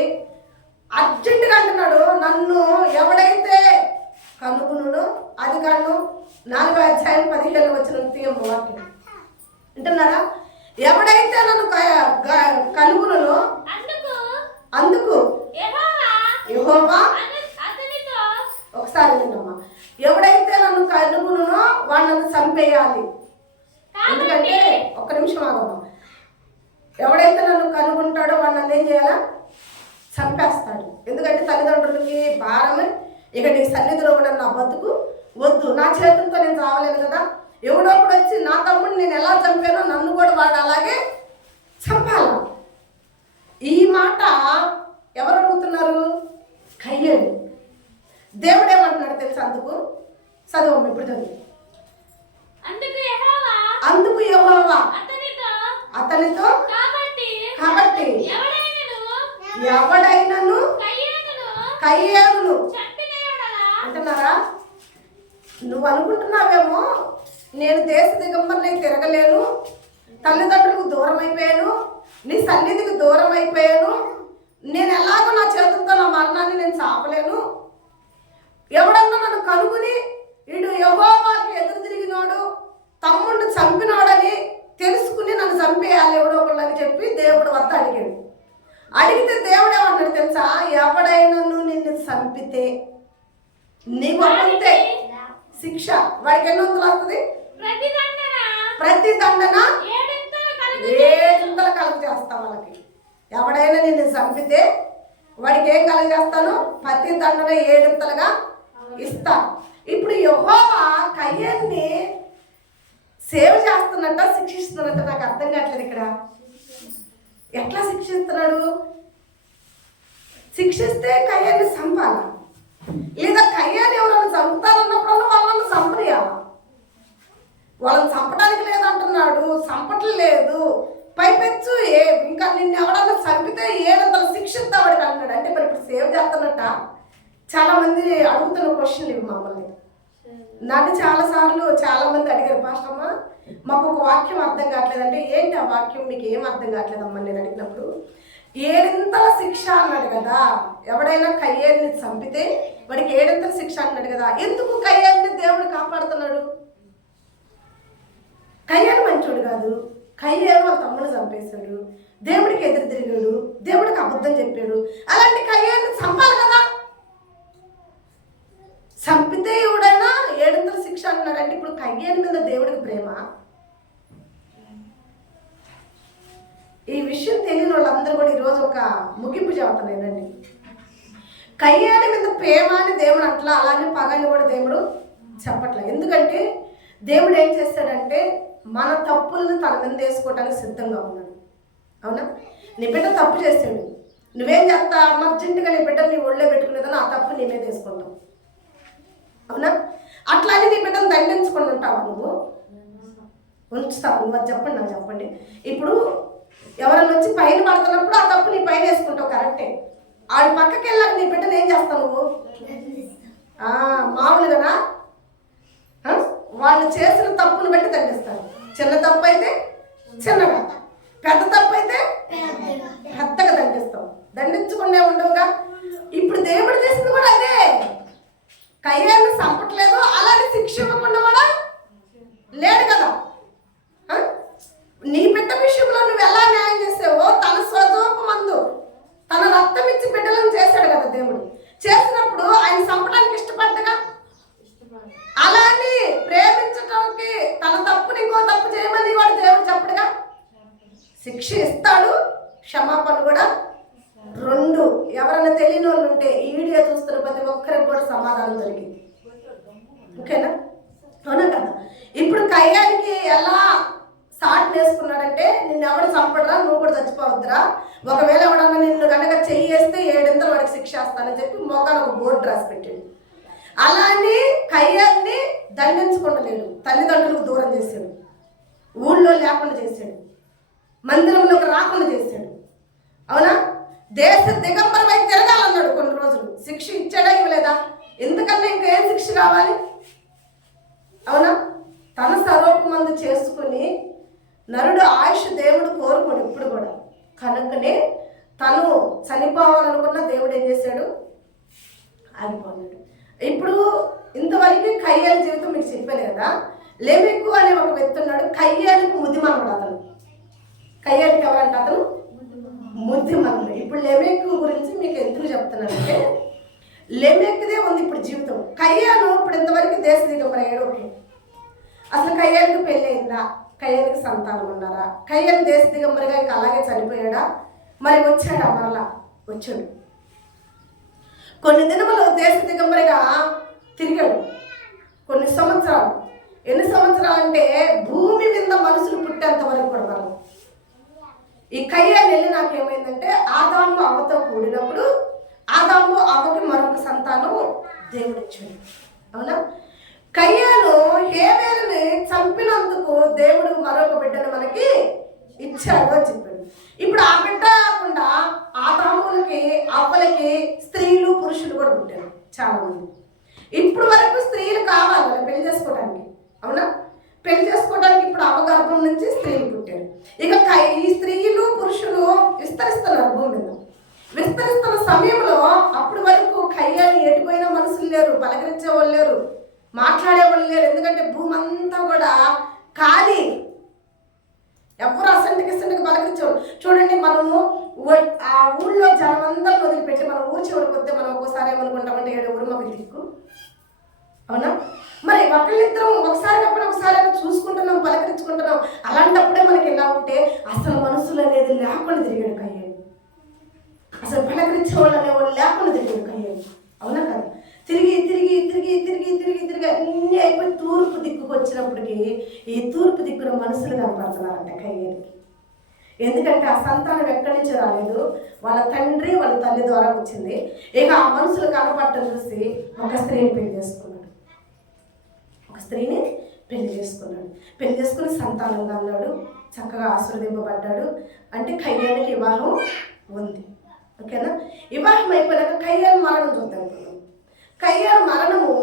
అర్జెంటుగా అంటున్నాడు. నన్ను ఎవడైతే కనుగొనునో, అది కాను 4:15 వచ్చిన తీయమ్మ వాక్యం వింటున్నారా? ఎవడైతే నన్ను కనుగొనునో అందుకు యెహోవా, ఒకసారి విన్నమ్మా, ఎవడైతే నన్ను కనుగొనునో వాడు నన్ను చంపేయాలి. ఎందుకంటే ఒక్క నిమిషం ఆగమ్మా. ఎవడైతే నన్ను కనుగొంటాడో వాడు నన్ను ఏం చేయాలా? చంపేస్తాడు. ఎందుకంటే తల్లిదండ్రులకి భారమే. ఇక నీ సన్నిధిలో ఉన్న నా బతుకు వద్దు, నా చేతులతో నేను చావలేను కదా. ఎవడో ఒకడు వచ్చి నా తమ్ముడిని నేను ఎలా చంపానో నన్ను కూడా వాడు అలాగే చంపాల. ఈ మాట ఎవరు అడుగుతున్నారు? కయ్యేడు. దేవుడు ఏమంటున్నాడు తెలుసా? అందుకు చదువు, ఇప్పుడు చదువు. అందుకు యెహోవా అతనితో కాబట్టి ఎవడైనను కయ్యేనును అంటున్నారా? నువ్వు అనుకుంటున్నావేమో నేను దేశ దిగంబరిని తిరగలేను, తల్లిదండ్రులకు దూరం అయిపోయాను, నీ సన్నిధికి దూరం అయిపోయాను, నేను ఎలాగో నా చేతులతో నా మరణాన్ని నేను చాపలేను. ఎవడన్నా నన్ను కనుగొని వీడు యెహోవాకి ఎదురు తిరిగినోడు, తమ్ముడిని చంపినోడని తెలుసుకుని నన్ను చంపేయాలి ఎవడో ఒకళ్ళని చెప్పి దేవుడు వద్ద అడిగాడు. అడిగితే దేవుడు ఏమన్నాడు తెలుసా? ఎవడైనా నిన్ను చంపితే నీకు అంతే శిక్ష. వాడికి ఎన్ని వంతులు వస్తుంది? ప్రతి దండన 7 కలుగు చేస్తా వాళ్ళకి. ఎవడైనా నిన్ను చంపితే వాడికి ఏం కలుగు చేస్తాను? ప్రతి దండన 7 ఇస్తా. ఇప్పుడు యెహోవా కయ్యేనుని సేవ్ చేస్తున్నట్ట శిక్షిస్తున్నట్ట నాకు అర్థం కావట్లేదు. ఇక్కడ ఎట్లా శిక్షిస్తున్నాడు? శిక్షిస్తే కయ్యాన్ని చంపాల, లేదా కయ్యాన్ని ఎవరైనా చంపుతారన్నప్పుడు వాళ్ళని చంపనియాల. వాళ్ళని చంపడానికి లేదంటున్నాడు, చంపట్లేదు. పైపెచ్చు ఇంకా నిన్ను ఎవడన్నా చంపితే 700 శిక్షిస్తావాడికి అంటున్నాడు. అంటే మరి ఇప్పుడు సేవ్ చేస్తున్నట్ట? చాలా మంది అడుగుతున్న క్వశ్చన్లు ఇవి మమ్మల్ని. నన్ను చాలా మంది అడిగారు, పాస్టమ్మ మాకు ఒక వాక్యం అర్థం కావట్లేదంటే. ఏంటి ఆ వాక్యం? మీకు ఏం అర్థం కావట్లేదమ్మా నేను అడిగినప్పుడు. 7 శిక్ష అన్నాడు కదా. ఎవడైనా కయ్యేని చంపితే వాడికి 7 శిక్ష అన్నాడు కదా. ఎందుకు కయ్యేని దేవుడు కాపాడుతున్నాడు? కయ్యాను మంచోడు కాదు, కయ్యేను వాళ్ళ తమ్ముడు చంపేశాడు, దేవుడికి ఎదురు తిరిగాడు, దేవుడికి అబద్ధం చెప్పాడు. అలాంటి కయ్యేను చంపాలి కదా. చంపితే ఎవడైనా 700 శిక్ష అంటున్నాడంటే ఇప్పుడు కయ్యేను మీద దేవుడికి ప్రేమ. ఈ విషయం తెలియని వాళ్ళందరూ కూడా ఈరోజు ఒక ముగింపు చెబుతున్నానండి. కయ్యేను మీద ప్రేమ అని దేవుడు అట్లా, అలానే పగని కూడా దేవుడు చెప్పట్లేదు. ఎందుకంటే దేవుడు ఏం చేస్తాడంటే మన తప్పులను తన మీద వేసుకోవడానికి సిద్ధంగా ఉన్నాడు. అవునా? నీ బిడ్డ తప్పు చేస్తాడు, నువ్వేం చేస్తా అర్జెంటుగా నీ బిడ్డ నీ ఒళ్ళో పెట్టుకునేదని ఆ తప్పు నీ మీద వేసుకుంటావు. అవునా? అట్లానే నీ బిడ్డను దండించుకొని ఉంటావా నువ్వు? ఉంచుతావు నువ్వు? అది చెప్పండి, నాకు చెప్పండి. ఇప్పుడు ఎవరైనా వచ్చి పైన పడుతున్నప్పుడు ఆ తప్పు నీ పైన వేసుకుంటావు, కరెక్టే. ఆడి పక్కకి వెళ్ళాక నీ బిడ్డను ఏం చేస్తావు నువ్వు? మామూలుగానా? వాళ్ళు చేసిన తప్పును బట్టి దండిస్తారు. చిన్న తప్పు అయితే చిన్నగా, పెద్ద తప్పు అయితే పెద్దగా దండిస్తావు. దండించుకునే ఉండవుగా. ఇప్పుడు దేవుడు చేసింది కూడా అదే. కయ్యేను చంపట్లేదు, అలాగే శిక్ష ఇవ్వకుండా కూడా లేడు కదా. నీ బిడ్డ విషయంలో నువ్వు ఎలా న్యాయం చేసావో తన స్వరూపమందు తన రక్తం ఇచ్చి బిడ్డలను చేశాడు కదా దేవుడు. చేసినప్పుడు ఆయన చంపడానికి ఇష్టపడ్డగా. అలాని ప్రేమించడానికి తన తప్పుని ఇంకో తప్పు చేయమని వాడు దేవుడు చెప్పడుగా. శిక్ష ఇస్తాడు, క్షమాపణ కూడా. 2 ఎవరైనా తెలియని వాళ్ళు ఉంటే ఈ వీడియో చూస్తున్న ప్రతి ఒక్కరికి కూడా సమాధానం దొరికింది. ఓకేనా? అవునా కదా? ఇప్పుడు కయ్యానికి ఎలా సాట్ వేసుకున్నాడంటే నిన్ను ఎవడు చంపడరా, నువ్వు కూడా చచ్చిపోవద్దురా, ఒకవేళ ఎవడన్నా నిన్ను కనుక చెయ్యేస్తే 7 వాడికి శిక్ష వేస్తానని చెప్పి మోకాన ఒక బోర్డు రాసి పెట్టాడు. అలానే కయ్యాన్ని దండించుకుంటలేడు, తల్లిదండ్రులకు దూరం చేశాడు, ఊళ్ళో లేకుండా చేశాడు, మందిరంలోకి రాకుండా చేశాడు. అవునా? దేశ దిగంబరమై తిరగాలన్నాడు కొన్ని రోజులు. శిక్ష ఇచ్చాడా ఇవ్వలేదా? ఎందుకన్నా ఇంకేం శిక్ష కావాలి? అవునా? తన స్వరూపమందు చేసుకుని నరుడు ఆయుష్ దేవుడు కోరుకోడు ఇప్పుడు కూడా. కనుకనే తను చనిపోవాలనుకున్న దేవుడు ఏం చేశాడు? ఆగిపోయాడు. ఇప్పుడు ఇంతవరకు కయ్యాల జీవితం మీకు చెప్పాను కదా. లెమెకు అనే ఒక వ్యక్తి ఉన్నాడు. కయ్యానికి ముద్దిమనుడు అతను. కయ్యానికి ఎవరంటే అతను ముద్దిమనుడు. ఇప్పుడు లెమెకు గురించి మీకు ఎందుకు చెప్తున్నానంటే లెమెకుదే ఉంది ఇప్పుడు జీవితం. కయ్యాను ఇప్పుడు ఇంతవరకు దేశ దిగమయ్యాడు. ఓకే, అసలు కయ్యానికి పెళ్ళి అయిందా? కయ్యానికి సంతానం ఉన్నారా? కయ్యాను దేశ దిగంబరిగా ఇంకా అలాగే చనిపోయాడా? మరి వచ్చాడా? మరలా వచ్చాడు. కొన్ని దినములు దేశ దిగంబరిగా తిరిగాడు, కొన్ని సంవత్సరాలు. ఎన్ని సంవత్సరాలు అంటే భూమి మీద మనుషులు పుట్టేంత వరకు కూడా మనం. ఈ కయ్యాను వెళ్ళి నాకేమైందంటే ఆదాము అవ్వతో కూడినప్పుడు ఆదాము అవ్వకి మరొక సంతానం దేవుడు ఇచ్చాడు. అవునా? కయ్యాను హేబేలుని చంపినందుకు దేవుడు మరొక బిడ్డను మనకి ఇచ్చాడు అని చెప్పాడు. ఇప్పుడు ఆ బిడ్డ కాకుండా ఆదాములకి అవ్వలకి స్త్రీలు పురుషులు కూడా పుట్టారు చాలా మంది. ఇప్పుడు వరకు స్త్రీలు కావాలి పెళ్లి చేసుకోవడానికి. అవునా? పెళ్లి చేసుకోవడానికి ఇప్పుడు అవగర్భం నుంచి స్త్రీలు పుట్టారు. ఇక ఈ స్త్రీలు పురుషులు విస్తరిస్తున్నారు భూమి మీద. విస్తరిస్తున్న సమయంలో అప్పటి వరకు కయ్యాన్ని ఎటుపోయినా మనుషులు లేరు, పలకరించే వాళ్ళు లేరు, మాట్లాడేవాళ్ళు లేరు. ఎందుకంటే భూమి అంతా కూడా ఖాళీ, ఎవరు అసంటికి పలకరించేవాళ్ళు. చూడండి, మనము ఆ ఊళ్ళో జనమందరిని వదిలిపెట్టి మనం ఊరి చివరికి వస్తే మనం ఒక్కోసారి ఏమనుకుంటామంటే 7 ఊరు మాకు దిక్కు. అవునా? మరి ఒకళ్ళిద్దరం ఒకసారి కాకుండా ఒకసారి చూసుకుంటున్నాం, పలకరించుకుంటున్నాం. అలాంటప్పుడే మనకి ఎలా ఉంటే అసలు మనసులు అనేది లేకుండా తిరిగాడు కయ్యాను. అసలు పలకరించే వాళ్ళు అనేవాళ్ళు లేకుండా తిరిగాడు కయ్యాను. అవునా కదా? తిరిగి తిరిగి తిరిగి తిరిగి తిరిగి తిరిగి అన్నీ అయిపోయి తూర్పు దిక్కుకు వచ్చినప్పటికీ ఈ తూర్పు దిక్కున మనుషులు కనపడుతున్నారంట కయ్యానికి. ఎందుకంటే ఆ సంతానం ఎక్కడి నుంచి రాలేదు, వాళ్ళ తండ్రి వాళ్ళ తల్లి ద్వారా వచ్చింది. ఇక ఆ మనుషులు కనపడటం చూసి ఒక స్త్రీని పెళ్లి చేసుకున్నాడు. ఒక స్త్రీని పెళ్లి చేసుకున్నాడు. పెళ్లి చేసుకుని సంతానంగా ఉన్నాడు, చక్కగా ఆశీర్వదింపబడ్డాడు. అంటే కయ్యానికి వివాహం ఉంది. ఓకేనా? వివాహం అయిపోయాక కయ్యాను మరణం చూద్దాం. కయ్యాను మరణము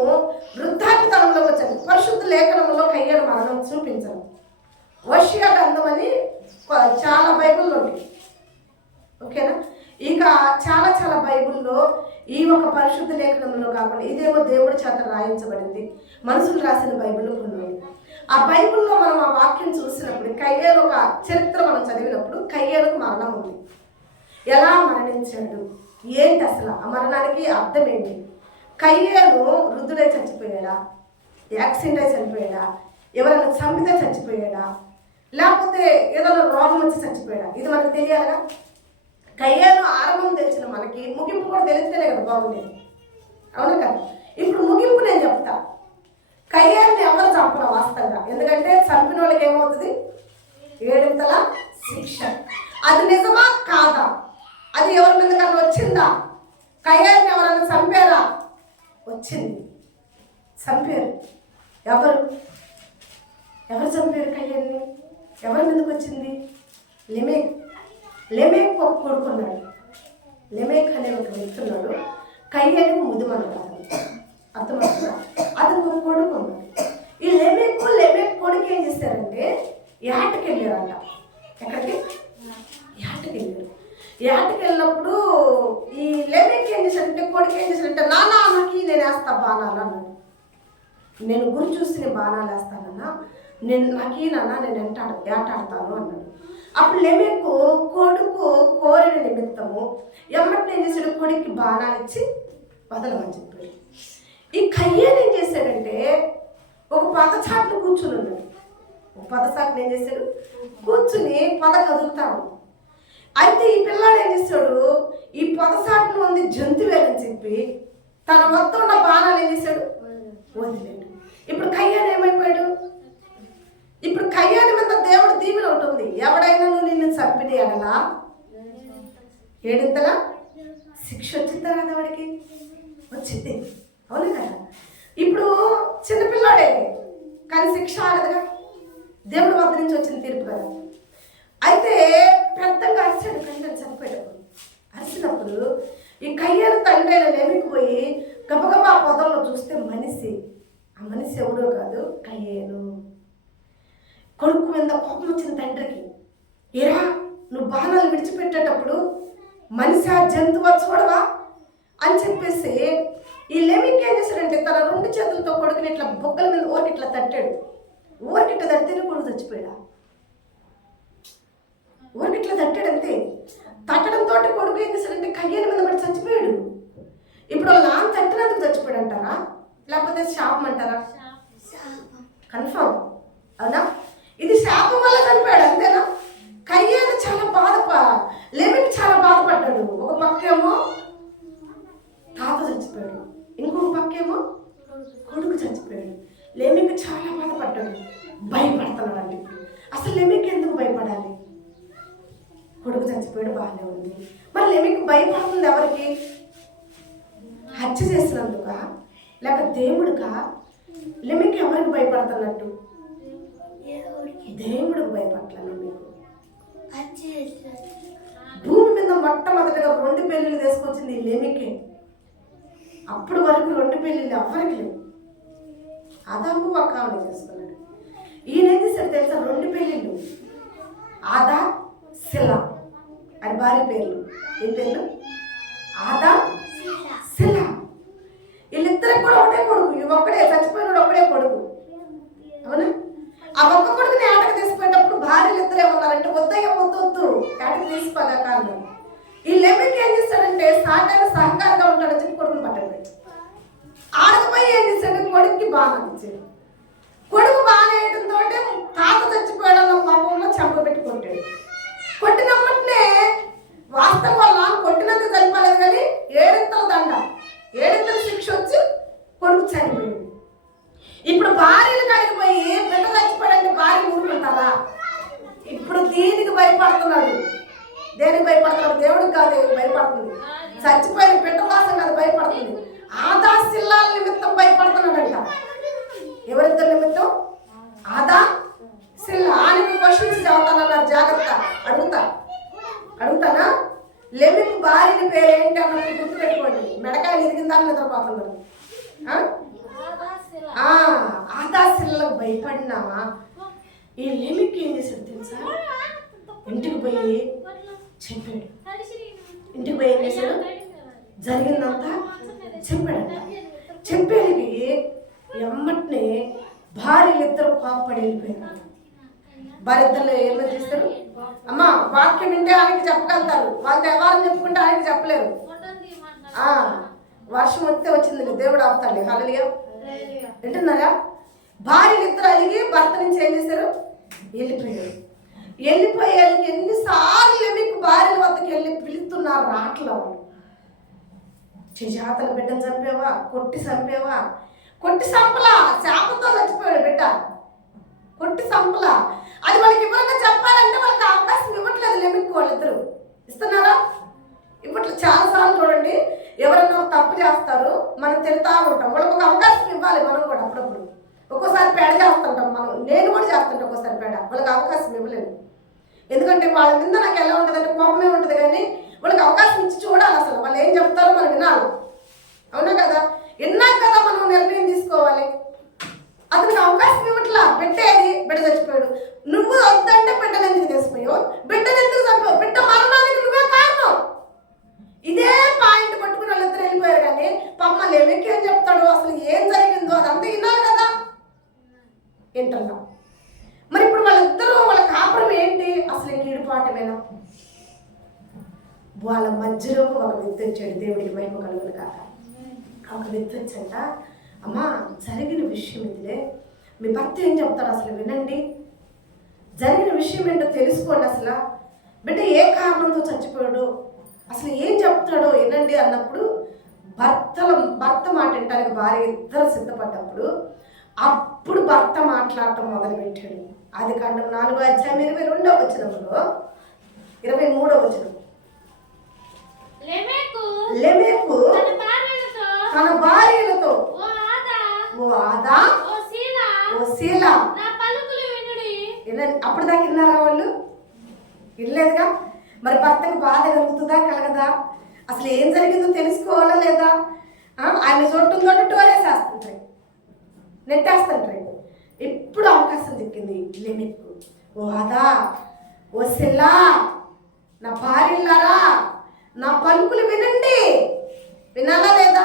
వృద్ధాప్యతనంలో వచ్చింది. పరిశుద్ధ లేఖనంలో కయ్యాను మరణం చూపించారు. ఓషియా గ్రంథం అని చాలా బైబిల్లో ఉంటాయి. ఓకేనా? ఇక చాలా చాలా బైబిల్లో ఈ ఒక పరిశుద్ధ లేఖనంలో కాకుండా ఇదేమో దేవుడి చేత రాయించబడింది, మనుషులు రాసిన బైబిల్లో కొన్ని. ఆ బైబిల్లో మనం ఆ వాక్యం చూసినప్పుడు కయ్యేలు ఒక చరిత్ర మనం చదివినప్పుడు కయ్యేలుకు మరణం ఉంది. ఎలా మరణించాడు, ఏంటి అసలు ఆ మరణానికి అర్థం ఏంటి? కయ్యేలు వృద్ధుడై చచ్చిపోయాడా, యాక్సిడెంట్ అయి చనిపోయాడా, ఎవరైనా చంపితే చచ్చిపోయాడా, లేకపోతే ఏదైనా రోగం వచ్చి చచ్చిపోయాడా? ఇది మనకు తెలియాలిగా. కయ్యేలు ఆరంభం తెలిసిన మనకి ముగింపు కూడా తెలిస్తేనే కదా బాగుండేది, అవును కదా? ఇప్పుడు ముగింపు నేను చెప్తా. కయ్యేలుని ఎవరు చంపడం వాస్తవంగా, ఎందుకంటే చంపిన వాళ్ళకి ఏమవుతుంది? 7 శిక్ష. అది నిజమా కాదా? అది ఎవరి మీద కన్నా వచ్చిందా? కయ్యేలుని ఎవరైనా చంపారా? వచ్చింది, చంపారు. ఎవరు చంపారు కయ్యేలుని? ఎవరి మీదకి వచ్చింది? లెమేక్ ఒక కొడుకున్నాడు. లెమేక్ అనే ఒక వ్యక్తున్నాడు. కయ్యేలుకు ముదుమన్నాడు. అర్థమవుతుందా? అతనికి ఒక కొడుకు ఉన్నాడు. ఈ లెమేక్ కొడుకు ఏం చేశారంటే యాటకి వెళ్ళారంట. ఎక్కడికి? యాటకి వెళ్ళారు. యాటకి వెళ్ళినప్పుడు ఈ లెమేక్ ఏం చేశారంటే, కొడుకు ఏం చేశారంటే, నాన్న నాకు నేను వేస్తా బాణాలు అన్నాడు. నేను గురి చూసి నేను బాణాలు వేస్తానన్నా, నాన్న నేను ఏటాడతాను అన్నాడు. అప్పుడు లెమేకు కొడుకు కోరిన నిమిత్తము ఎమ్మటిని ఏం చేశాడు? కొడుక్కి బాణాలు ఇచ్చి వదలమని చెప్పాడు. ఈ కయ్యేలు ఏం చేశాడంటే ఒక పదచాట్లు కూర్చుని ఉన్నాడు. ఒక పదచాట్లు ఏం చేశాడు? కూర్చుని పద కదులుతాడు. అయితే ఈ పిల్లాడు ఏం చేశాడు? ఈ పదచాట్లు ఉంది జంతువేలని చెప్పి తన వద్ద ఉన్న బాణాలు ఏం చేశాడు? వదిలేడు. ఇప్పుడు కయ్యేలు ఏమైపోయాడు? ఇప్పుడు కయ్యేలు మీద దేవుడు దీవెన ఉంటుంది. ఎవడైనా నిన్ను చంపిన ఎడలా 7 శిక్ష వచ్చిందా కదా వాడికి? వచ్చింది, అవును కదా? ఇప్పుడు చిన్నపిల్లాడే కానీ శిక్ష ఆగదుగా, దేవుడి వద్ద నుంచి వచ్చిన తీర్పు కదా. అయితే పెద్దగా అరిచాడు కయ్యేలు చనిపోయేటప్పుడు. అరిచినప్పుడు ఈ కయ్యేలు తండ్రి అయిన లెమేకు పోయి గబగబా పొదల్లో చూస్తే ఆ మనిషి ఎవరో కాదు, కయ్యేలు. కొడుకు మీద కోపం వచ్చిన తండ్రికి, ఏరా నువ్వు బాణాలు విడిచిపెట్టేటప్పుడు మనిషి జంతువు చూడవా అని చెప్పేసి ఈ లెమేక్ ఏం చేశాడంటే తన 2 చేతులతో కొడుకుని ఇట్లా బొగ్గల మీద ఊరికిట్లా తట్టాడు. ఊరికిట్లా తట్టితే కొడుకు చచ్చిపోయాడా? ఊరికిట్లా తట్టాడు అంతే. తట్టడంతో కొడుకు ఏం చేశాడంటే కయ్యేలు మీద పడి చచ్చిపోయాడు. ఇప్పుడు వాళ్ళ నాన్న తట్టినందుకు చచ్చిపోయాడు అంటారా, లేకపోతే శాపం అంటారా? కన్ఫర్మ్, అవునా? ఇది శాపం వల్ల చనిపోయాడు, అంతేనా? కయ్యేలు చాలా లెమేక్ చాలా బాధపడ్డాడు. ఒక పక్కేమో తాత చచ్చిపోయాడు, ఇంకొక పక్కేమో కొడుకు చచ్చిపోయాడు. లెమేక్ చాలా బాధపడ్డాడు, భయపడుతున్నాడు. అంటే అసలు లెమేక్ ఎందుకు భయపడాలి? కొడుకు చచ్చిపోయాడు, బాగానే ఉంది. మరి లెమేక్ భయపడుతుంది ఎవరికి? హత్య చేసినందుక, లేక దేవుడుకా? లెమేక్ ఎవరికి భయపడుతున్నట్టు? దేవుడికి భయపడలేదు. మీకు భూమి మీద మొట్టమొదటిగా 2 పెళ్ళిళ్ళు తీసుకొచ్చింది లెమేకే. అప్పుడు వరకు 2 పెళ్ళిళ్ళు ఎవరికి లేవు. ఆదాము ఒక ఆమె చేసుకున్నాడు. ఈయన ఏం చేశాడు తెలుసా? 2 పెళ్ళిళ్ళు. ఆదా, సిలా అని భార్య పేర్లు. ఏం పేర్లు? ఆదా, సిలా. వీళ్ళిద్దరికి కూడా ఒకటే కొడుకు. ఇవి ఒక్కడే చచ్చిపోయినాడు, ఒక్కడే కొడుకు, అవునా? ఆ ఒక్క కొడుకుని ఏటకు తీసుకుపోయేటప్పుడు భార్యలు ఇద్దరే ఉన్నారంటే వద్దయ్య వద్దు ఏటకు తీసిపోగా కారణం. ఈ లెమేక్ ఏం చేస్తాడంటే సాటైన సహకారంగా ఉంటాడని చెప్పి కొడుకుని పట్టబెట్టి ఆడకపోయి ఏం చేశాడు? కొడుకుకి బాణం ఇచ్చాడు. కొడుకు బాణం వేయడంతో తాత చచ్చిపోయాడన్న పాపంలో చంపబెట్టి కొట్టాడు. కొట్టినప్పటినే వాస్తవం వల్ల కొట్టినందుకు చనిపోలేదు కానీ 7 శిక్ష వచ్చి కొడుకు చనిపోయాడు. ఇప్పుడు భార్యలు కలిగిపోయి బిడ్డ చచ్చిపోయాడంటే భార్య ఊరుకుంటారా? ఇప్పుడు దీనికి భయపడుతున్నాడు. దేనికి భయపడుతున్నాడు? దేవుడికి కాదు భయపడుతుంది. చచ్చిపోయిన బిడ్డ కోసం కాదు భయపడుతుంది. ఆదా సిల్లాల నిమిత్తం భయపడుతున్నాడంట. ఎవరిద్దరి నిమిత్తం? ఆదా సిల్లా. ఆమె క్వశ్చన్స్ చదువుతానన్నారు, జాగ్రత్త. అడుగుతానా? లెమేక్ భార్యని పేరు ఏంటి అన్నట్టు గుర్తుపెట్టుకోండి. మెడకాయలు ఇరిగిందా నిద్రపోతున్నారు. ఆదాశలకు భయపడినా ఈ లెమేక్ ఏం చేశాడు తెలుసా? ఇంటికి పోయి చెప్పాడు. ఇంటికి పోయి ఏం చేశాడు? జరిగిందంతా చెప్పాడంట. చెప్పేది ఎమ్మటినే భార్యలు ఇద్దరు కోపడి వెళ్ళిపోయారు. భార్య ఇద్దరు ఏమని చేస్తారు? అమ్మ వాక్యం వింటే ఆయనకి చెప్పగలుగుతారు, వాళ్ళ వ్యవహారం చెప్పుకుంటే ఆయనకి చెప్పలేరు. వర్షం వస్తే వచ్చింది, దేవుడు ఆపుతాడు. హల్లెలూయా. వింటున్నారా? భార్యలు ఇద్దరు అలిగి భర్త నుంచి ఏం చేశారు? వెళ్ళిపోయారు. వెళ్ళిపోయేళ్ళకి ఎన్నిసార్లు మీకు భార్యల వద్దకు వెళ్ళి పిలుస్తున్నారు, రాట్ల వాళ్ళు. చేతల బిడ్డను చంపేవా, కొట్టి చంపేవా, కొట్టి సంపలా, శాపంతో చచ్చిపోయాడు బిడ్డ, కొట్టి సంపలా. అది వాళ్ళకి వివరంగా చెప్పాలంటే వాళ్ళకి అవకాశం ఇవ్వట్లేదు. లెమిక్ వాళ్ళిద్దరు ఇస్తున్నారా? ఇప్పట్లో చాలాసార్లు చూడండి, ఎవరైనా తప్పు చేస్తారు, మనం తిడతా ఉంటాం, వాళ్ళకి ఒక అవకాశం ఇవ్వాలి. మనం కూడా అప్పుడప్పుడు ఒక్కోసారి పేడ చేస్తుంటాం, నేను కూడా చేస్తుంటాం ఒక్కోసారి పేడ. వాళ్ళకి అవకాశం ఇవ్వలేదు. ఎందుకంటే వాళ్ళ మీద నాకు ఎలా ఉంటుందంటే కోపమే ఉంటుంది, కానీ వాళ్ళకి అవకాశం ఇచ్చి చూడాలి. అసలు వాళ్ళు ఏం చెప్తారో మనం వినాలి. అవునా కదా? విన్నాక కదా మనం నిర్ణయం తీసుకోవాలి. అతనికి అవకాశం ఇవ్వట్లా. పెట్టేది బిడ్డ చచ్చిపోయాడు. నువ్వు వద్దంటే బిడ్డను ఎందుకు తెచ్చిపోయావు? బిడ్డను ఎందుకు చంపావు? బిడ్డ మరణానికి నువ్వే కారణం. ఇదే పాయింట్ పట్టుకుని వాళ్ళిద్దరు వెళ్ళిపోయారు. కానీ పాప మళ్ళీ లెమెక్కి ఏం చెప్తాడు, అసలు ఏం జరిగిందో అదంతా వినాలి కదా. వింటున్నాం. మరి ఇప్పుడు వాళ్ళిద్దరూ వాళ్ళ కాపురం ఏంటి? అసలు ఈడుపాటమేనా? వాళ్ళ మధ్యలో ఒక వ్యక్తి వచ్చాడు. దేవుడికి మహిమ కలుగును కాక. ఒక వ్యక్తి వచ్చాక, అమ్మా జరిగిన విషయం ఇదిలే, మీ భర్త ఏం చెప్తాడు అసలు వినండి, జరిగిన విషయం ఏంటో తెలుసుకోండి, అసలు బిడ్డ ఏ కారణంతో చచ్చిపోయాడు, అసలు ఏం చెప్తాడో వినండి అన్నప్పుడు భర్త మాట వింటానికి భార్య ఇద్దరు సిద్ధపడ్డప్పుడు అప్పుడు భర్త మాట్లాడటం మొదలుపెట్టాడు. ఆదికాండం 4:22 23 లెమెకు తన భార్యలతో, ఓ ఆదా, ఓ శీలా, అప్పుడు దాకా విన్నారా వాళ్ళు? వినలేదుగా. మరి భర్తకు బాధ కలుగుతుందా కలగదా? అసలు ఏం జరిగిందో తెలుసుకోవాలా లేదా? ఆయన చూడటంతో టోరేసేస్తుంటాయి, నెట్టేస్తుంటాయి. ఎప్పుడు అవకాశం దక్కింది లెమెకు. ఓ ఆదా, ఓ శీలా, నా భార్యలారా, నా పలుకులు వినండి. వినాలా లేదా?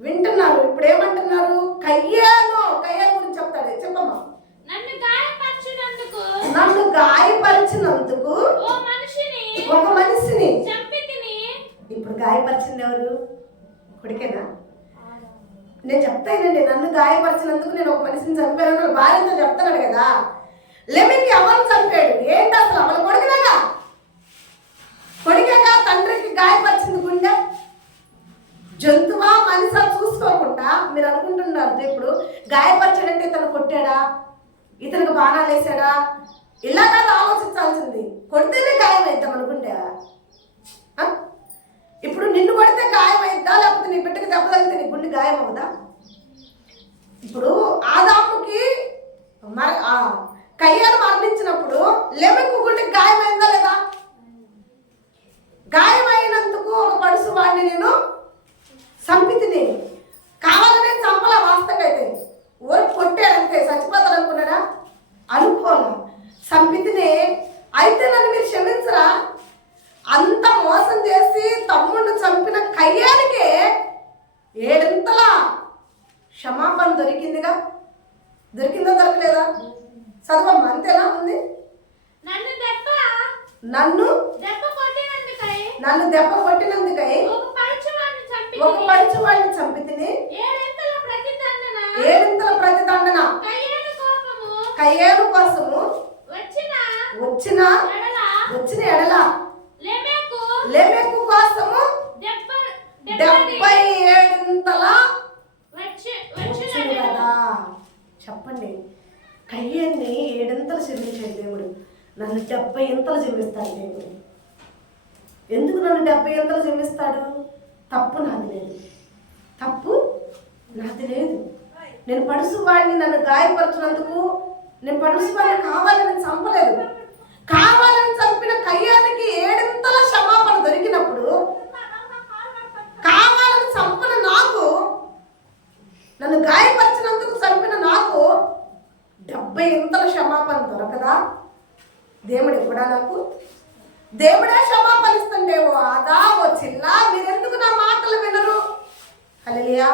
వింటున్నారు. ఇప్పుడు ఏమంటున్నారు? కయ్యాను గురించి చెప్తాడు. చెప్పమ్మా. నన్ను గాయపరిచినందుకు ఒక మనిషిని. ఇప్పుడు గాయపరిచింది ఎవరు? కొడుకేనా? నేను చెప్తానండి, నన్ను గాయపరిచినందుకు నేను ఒక మనిషిని చంపాను భార్యతో చెప్తున్నాడు కదా. లెమెక్కి ఎవరిని చంపాడు? ఏంటి అసలు? అవల కొడుకునేగా, కొడుకేగా తండ్రికి గాయపరిచింది గుండె. జంతువా మనిషి చూసుకోకుండా మీరు అనుకుంటున్నారు ఇప్పుడు గాయపరచాడంటే ఇతను కొట్టాడా, ఇతనికి బాణాలు వేసాడా, ఇలా కాదు ఆలోచించాల్సింది. కొడితేనే గాయం అవుతాం అనుకుంటే, ఇప్పుడు నిన్ను కొడితే గాయం అవుద్దా, లేకపోతే నీ బిడ్డకి దెబ్బ తగిలితే నీ గుండె గాయం అవుదా? ఇప్పుడు ఆదాముకి కయ్యాను మరణించినప్పుడు లెమెకు గుండెకి గాయమైందా లేదా? గాయమైనందుకు ఒక పడుసు వాడిని నేను చంపితిని, కావాలనే చంపలా. వాస్తవం అయితే ఓరి కొట్టాడంతే, చచ్చిపోతాడు అనుకున్నాడా? అనుకోను, చంపితిని. అయితే నన్ను మీరు క్షమించరా? అంత మోసం చేసి తమ్ముడిని చంపిన కయ్యానికే 7 క్షమాపణ దొరికిందిగా. దొరికిందా దొరకలేదా? చదవమ్మా. అంతేనా ఉంది? నన్ను దెబ్బ కొట్టినందుకై ఒక పడుచువాడిని చంపితిని, 7 ప్రతిదండన కయ్యాను కోసము వచ్చిన ఎడల లెమెకు కోసము 77 వచ్చును కదా. చెప్పండి, కయ్యాన్ని 7 క్షమించాడు దేవుడు, నన్ను 70 క్షమిస్తాడు దేవుడు. ఎందుకు నన్ను 70 క్షమిస్తాడు? తప్పు నాది లేదు, తప్పు నాది లేదు. నేను పడుసు వాడిని నన్ను గాయపరచినందుకు, నేను పడుసు వాడిని కావాలని చంపలేదు. కావాలని చంపిన కయ్యానికి 7 క్షమాపణ దొరికినప్పుడు కావాలని చంపిన నాకు, నన్ను గాయపరిచినందుకు చంపిన నాకు 70 క్షమాపణ దొరకదా? దేవుడు ఎప్పుడా నాకు? దేవుడే క్షమాపణ ఇస్తుంటే, ఓ ఆదా, ఓ చిల్లా, మీరెందుకు నా మాటలు వినరు? హల్లెలూయా.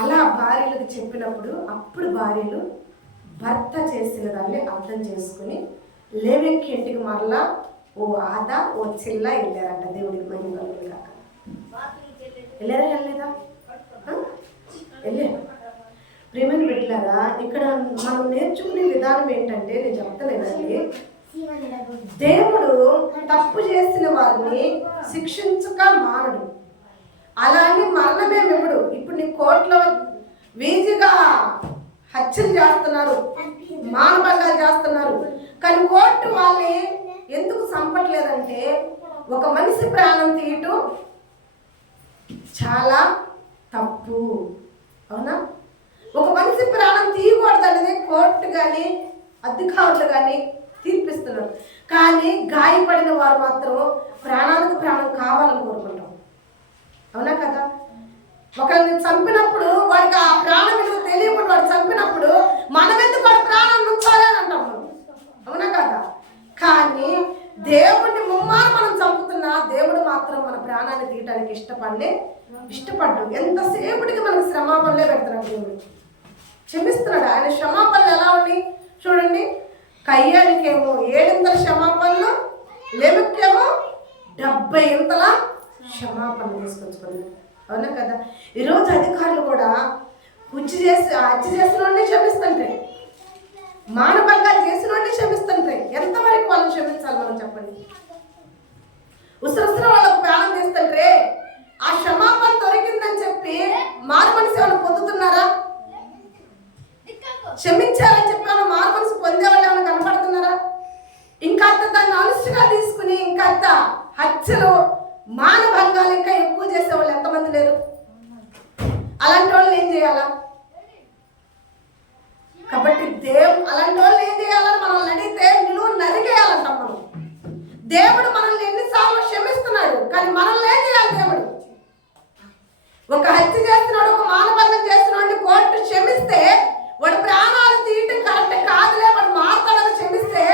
అలా భార్యలకు చెప్పినప్పుడు అప్పుడు భార్యలు భర్త చేసిన దాన్ని అర్థం చేసుకుని లేవెక్కి ఇంటికి మరలా ఓ ఆదా ఓ చిల్ల వెళ్ళారంట. దేవుడికి మహిమ కలుగును గాక. వెళ్ళారా వెళ్ళలేదా? వెళ్ళారు. ప్రేమని పెట్టారా? ఇక్కడ మనం నేర్చుకునే విధానం ఏంటంటే, నేను చెప్తలేనండి, దేవుడు తప్పు చేసిన వారిని శిక్షించక మానడు. అలానే మరణమేమి ఇవ్వడు. ఇప్పుడు నీ కోర్టులో వీజీగా హత్యలు చేస్తున్నారు, మానభంగాలు చేస్తున్నారు, కానీ కోర్టు వాళ్ళని ఎందుకు చంపట్లేదంటే ఒక మనిషి ప్రాణం తీయటం చాలా తప్పు. అవునా? ఒక మనిషి ప్రాణం తీయకూడదు అనేది కోర్టు కానీ అధికారులు కానీ తీర్పిస్తున్నారు. కానీ గాయపడిన వారు మాత్రం ప్రాణానికి ప్రాణం కావాలని కోరుకుంటాం. అవునా కదా? ఒకరిని చంపినప్పుడు వాడికి ఆ ప్రాణం విలువ తెలియకుండా వాడు చంపినప్పుడు మనం ఎందుకు వాడి ప్రాణం నుంచాలి అని అంటాం. అవునా కదా? కానీ దేవుడిని ముమ్మారు మనం చంపుతున్నా దేవుడు మాత్రం మన ప్రాణాన్ని తీయటానికి ఇష్టపడ్డు. ఎంతసేపటికి మనకు శ్రమాపణలే పెడుతున్నాడు. దేవుడు క్షమిస్తున్నాడు. ఆయన క్షమాపణలు ఎలా ఉన్నాయి చూడండి. కయ్యానికేమో 7 క్షమాపణలు, లెమెక్కేమో 70 క్షమాపణలు తీసుకొచ్చుకున్నాడు. అవునా కదా? ఈరోజు అధికారులు కూడా హత్య చేసిన వాడిని క్షమిస్తుంటాయి, మానభంగాలు చేసిన వాడిని క్షమిస్తుంటాయి. ఎంతవరకు వాళ్ళని క్షమించాలి మనం చెప్పండి? ఉసిరుసిన వాళ్ళకు ప్రాణం చేస్తుంటే ఆ క్షమాపణ దొరికిందని చెప్పి మారు మనసు ఏమైనా పొందుతున్నారా? క్షమించాలని చెప్పి ఏమైనా మారు మనసు పొందే వాళ్ళు ఏమైనా కనపడుతున్నారా? ఇంకా దాన్ని అలుసుగా తీసుకుని ఇంకా హత్యలు మానభంగాలు ఇంకా ఎక్కువ చేసేవాళ్ళు ఎంతమంది లేరు? అలాంటి వాళ్ళని ఏం చేయాలా? కాబట్టి అలాంటి వాళ్ళని ఏం చేయాలని మనల్ని అడిగితే నిలువు నరిగేయాలంటాం మనం. దేవుడు మనల్ని ఎన్నిసార్లు క్షమిస్తున్నాడు, కానీ మనల్ని ఏం చేయాలి? దేవుడు ఒక హత్య చేస్తున్నాడు, ఒక మానభంగం చేస్తున్నాడు, కోర్టు క్షమిస్తే వాడు ప్రాణాలు తీయటం కరెక్ట్ కాదులే, వాడు మాట్లాడాలని క్షమిస్తే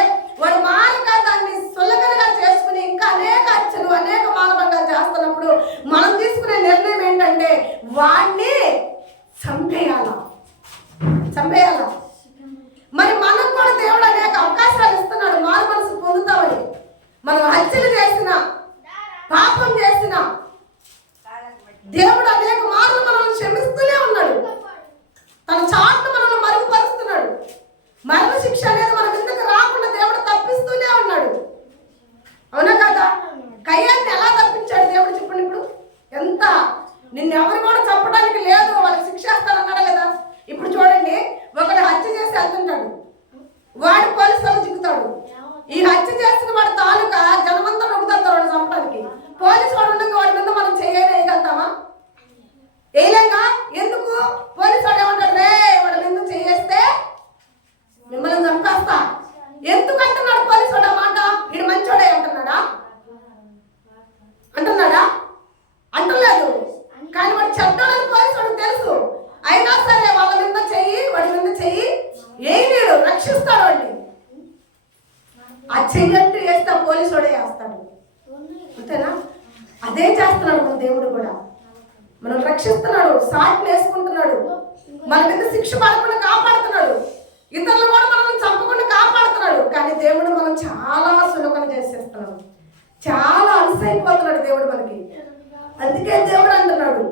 వాడు మానగా దాన్ని సులభంగా చేసుకుని ఇంకా అనేక హత్యలు అనేక మానభంగాలు చేస్తున్నప్పుడు మనం తీసుకునే నిర్ణయం ఏంటంటే వాడిని చంపేయాలా. మరి మనకు కూడా దేవుడు అనేక అవకాశాలు ఇస్తున్నాడు మారు మనసు పొందుతామని. మనం హత్యలు చేసినా పాపం చేసినా దేవుడు అనేక మార్లు మనల్ని క్షమిస్తూనే ఉన్నాడు. తన చాటును మనల్ని మరుగుపరుస్తున్నాడు. మరణ శిక్ష అనేది మన మీదకి రాకుండా దేవుడు తప్పిస్తూనే ఉన్నాడు. అవునా కదా? కయ్యాన్ని ఎలా తప్పించాడు దేవుడు చెప్పండి. ఇప్పుడు ఎంత నిన్నెవరు కూడా చంపడానికి లేదు, వాళ్ళకి శిక్ష వేస్తానన్నాడా లేదా? ఇప్పుడు చూడండి, ఒకడు హత్య చేసి వెళ్తుంటాడు, వాడు పోలీసులు చిక్కుతాడు. ఈ హత్య చేసిన వాడు తాలూకా జనమంతా నొక్కుతారు వాడు చంపడానికి. పోలీసు వాడు ఉండగా వాడి మీద మనం వేయగలుగుతామా? వేయలేక. ఎందుకు? పోలీసు వాడు ఏమంటాడు? రే వాడి మీద చేయేస్తే మిమ్మల్ని చంపేస్తా. ఎందుకు అంటున్నాడు పోలీసు వాడు ఆ మాట? వీడు మంచోడే అంటున్నాడా? అంటలేదు. కానీ వాడు చెడ్డోడని పోలీసు వాడికి తెలుసు. అయినా సరే వాడి మీద చెయ్యి ఏడు రక్షిస్తాడు వాడిని. ఆ చెయ్యంటూ వేస్తే పోలీసు వాడే వేస్తాడు. అంతేనా? అదే చేస్తున్నాడు మన దేవుడు కూడా. మనం రక్షిస్తున్నాడు, సాటిని వేసుకుంటున్నాడు, మన మీద శిక్ష పడకుండా కాపాడుతున్నాడు, ఇతరులు కూడా మనల్ని చంపకుండా కాపాడుతున్నాడు. కానీ దేవుడు మనం చాలా సులభంగా చేసేస్తున్నాడు, చాలా అలసైపోతున్నాడు దేవుడు మనకి. అందుకే దేవుడు అంటున్నాడు,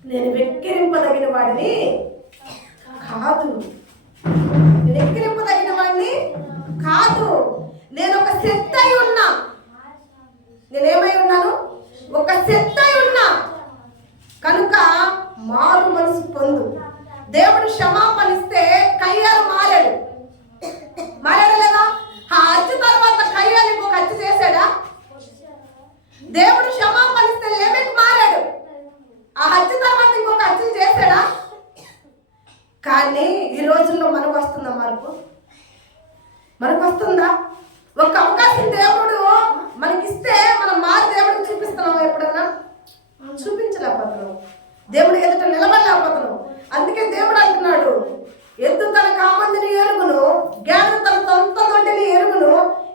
నేను వెక్కిరింపదగిన వాడిని కాదు. నేను ఒక శక్తి అయి ఉన్నా. నేనేమై ఉన్నాను? ఒక శక్తి అయి ఉన్నా కనుక మారు మనసు పొందు. దేవుడు క్షమాపణ ఇస్తే కయ్యాలు మారాడు లేదా? ఆ హత్య తర్వాత కయ్యాలు ఇంకొక హత్య చేశాడా? దేవుడు క్షమాపణ ఇస్తే లెమెక్ మారాడు. ఆ హత్య తర్వాత ఇంకొక హత్య చేశాడా? కానీ ఈ రోజుల్లో మనకు వస్తుందా మార్పు? మనకు వస్తుందా? ఒక అవకాశం దేవుడు మనకిస్తే మనం మారి దేవుడికి చూపిస్తున్నాం. ఎప్పుడన్నా చూపించలేకపోతున్నాం, దేవుడు ఎదుట నిలబడలేకపోతున్నాం. అందుకే దేవుడు అంటున్నాడు, ఎద్దు తన కామందిని ఎరుగును, జ్ఞానం తన సొంత దొడ్డిని ఎరుగును.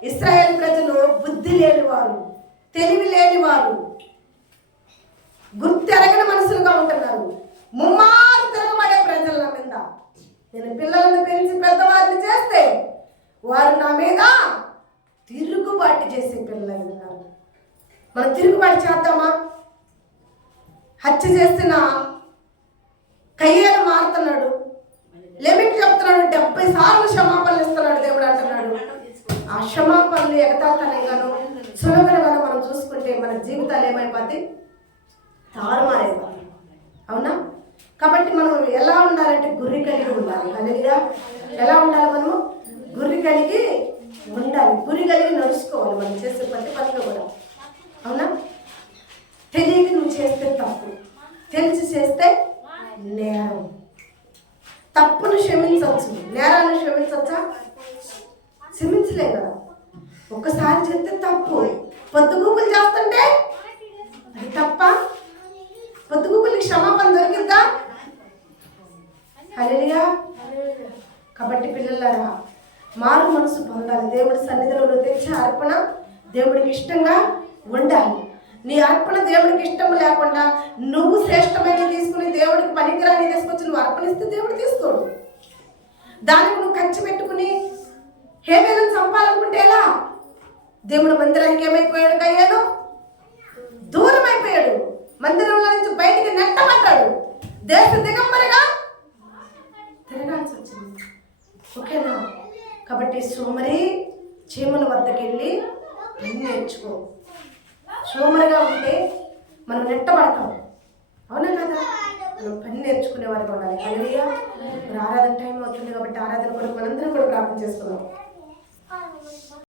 ఇశ్రాయేలు ప్రజలు బుద్ధి లేనివారు, తెలివి లేనివారు, గుర్తెరగని మనుషులుగా ఉంటున్నారు. ముమ్మారు వారు నా మీద తిరుగుబాటు చేసే పిల్లలు ఉన్నారు. మనం తిరుగుబాటు చేద్దామా? హత్య చేసిన కయ్యేను మారుతున్నాడు, లెమిట్ చెప్తున్నాడు, 70 సార్లు క్షమాపణలు ఇస్తున్నాడు దేవుడు అంటున్నాడు. ఆ క్షమాపణలు ఎగతాళిగాను సులభంగాను మనం చూసుకుంటే మన జీవితాలు ఏమైపోతాయి? తారుమారైపోతాయి. అవునా? కాబట్టి మనం ఎలా ఉండాలంటే గురి కలిగి ఉండాలి. హల్లెలూయా. ఎలా ఉండాలి? మనము గురి కలిగి ఉండాలి, గురి కలిగి నడుచుకోవాలి మనం చేసే ప్రతి పనిలో కూడా. అవునా? తెలియక నువ్వు చేస్తే తప్పు, తెలిసి చేస్తే నేరం. తప్పును క్షమించవచ్చు, నేరాన్ని క్షమించవచ్చా? క్షమించలే కదా. ఒక్కసారి చేస్తే తప్పు, పొద్దుగూకులు చేస్తుంటే అది తప్ప? పొద్దుగూకులకి క్షమాపణ దొరికిద్దా? హల్లెలూయా. కాబట్టి పిల్లలారా, మారు మనసు పొందాలి. దేవుడి సన్నిధిలో తెచ్చే అర్పణ దేవుడికి ఇష్టంగా ఉండాలి. నీ అర్పణ దేవుడికి ఇష్టం లేకుండా నువ్వు శ్రేష్టమైన తీసుకుని దేవుడికి పనికిరాని తీసుకొచ్చి నువ్వు అర్పణిస్తే దేవుడు తీసుకోడు. దానికి నువ్వు ఖర్చు పెట్టుకుని హేబేలును చంపాలనుకుంటే ఎలా? దేవుడు మందిరానికి ఏమైపోయాడు? కయ్యాను దూరం అయిపోయాడు, మందిరంలో నుంచి బయటికి నెట్టబడ్డాడు, దేశ దిగంబరిగా తిరగాల్సి వచ్చింది. ఓకేనా? కాబట్టి సోమరి చీమల వద్దకు వెళ్ళి పని నేర్చుకో. సోమరిగా ఉంటే మనం నెట్టబడతాం. అవునా కదా? మనం పని నేర్చుకునే వారికి ఉండాలి. హల్లెలూయా. ఆరాధన టైం అవుతుంది కాబట్టి ఆరాధన కొరకు మనందరం కూడా ప్రార్థన చేసుకున్నాం.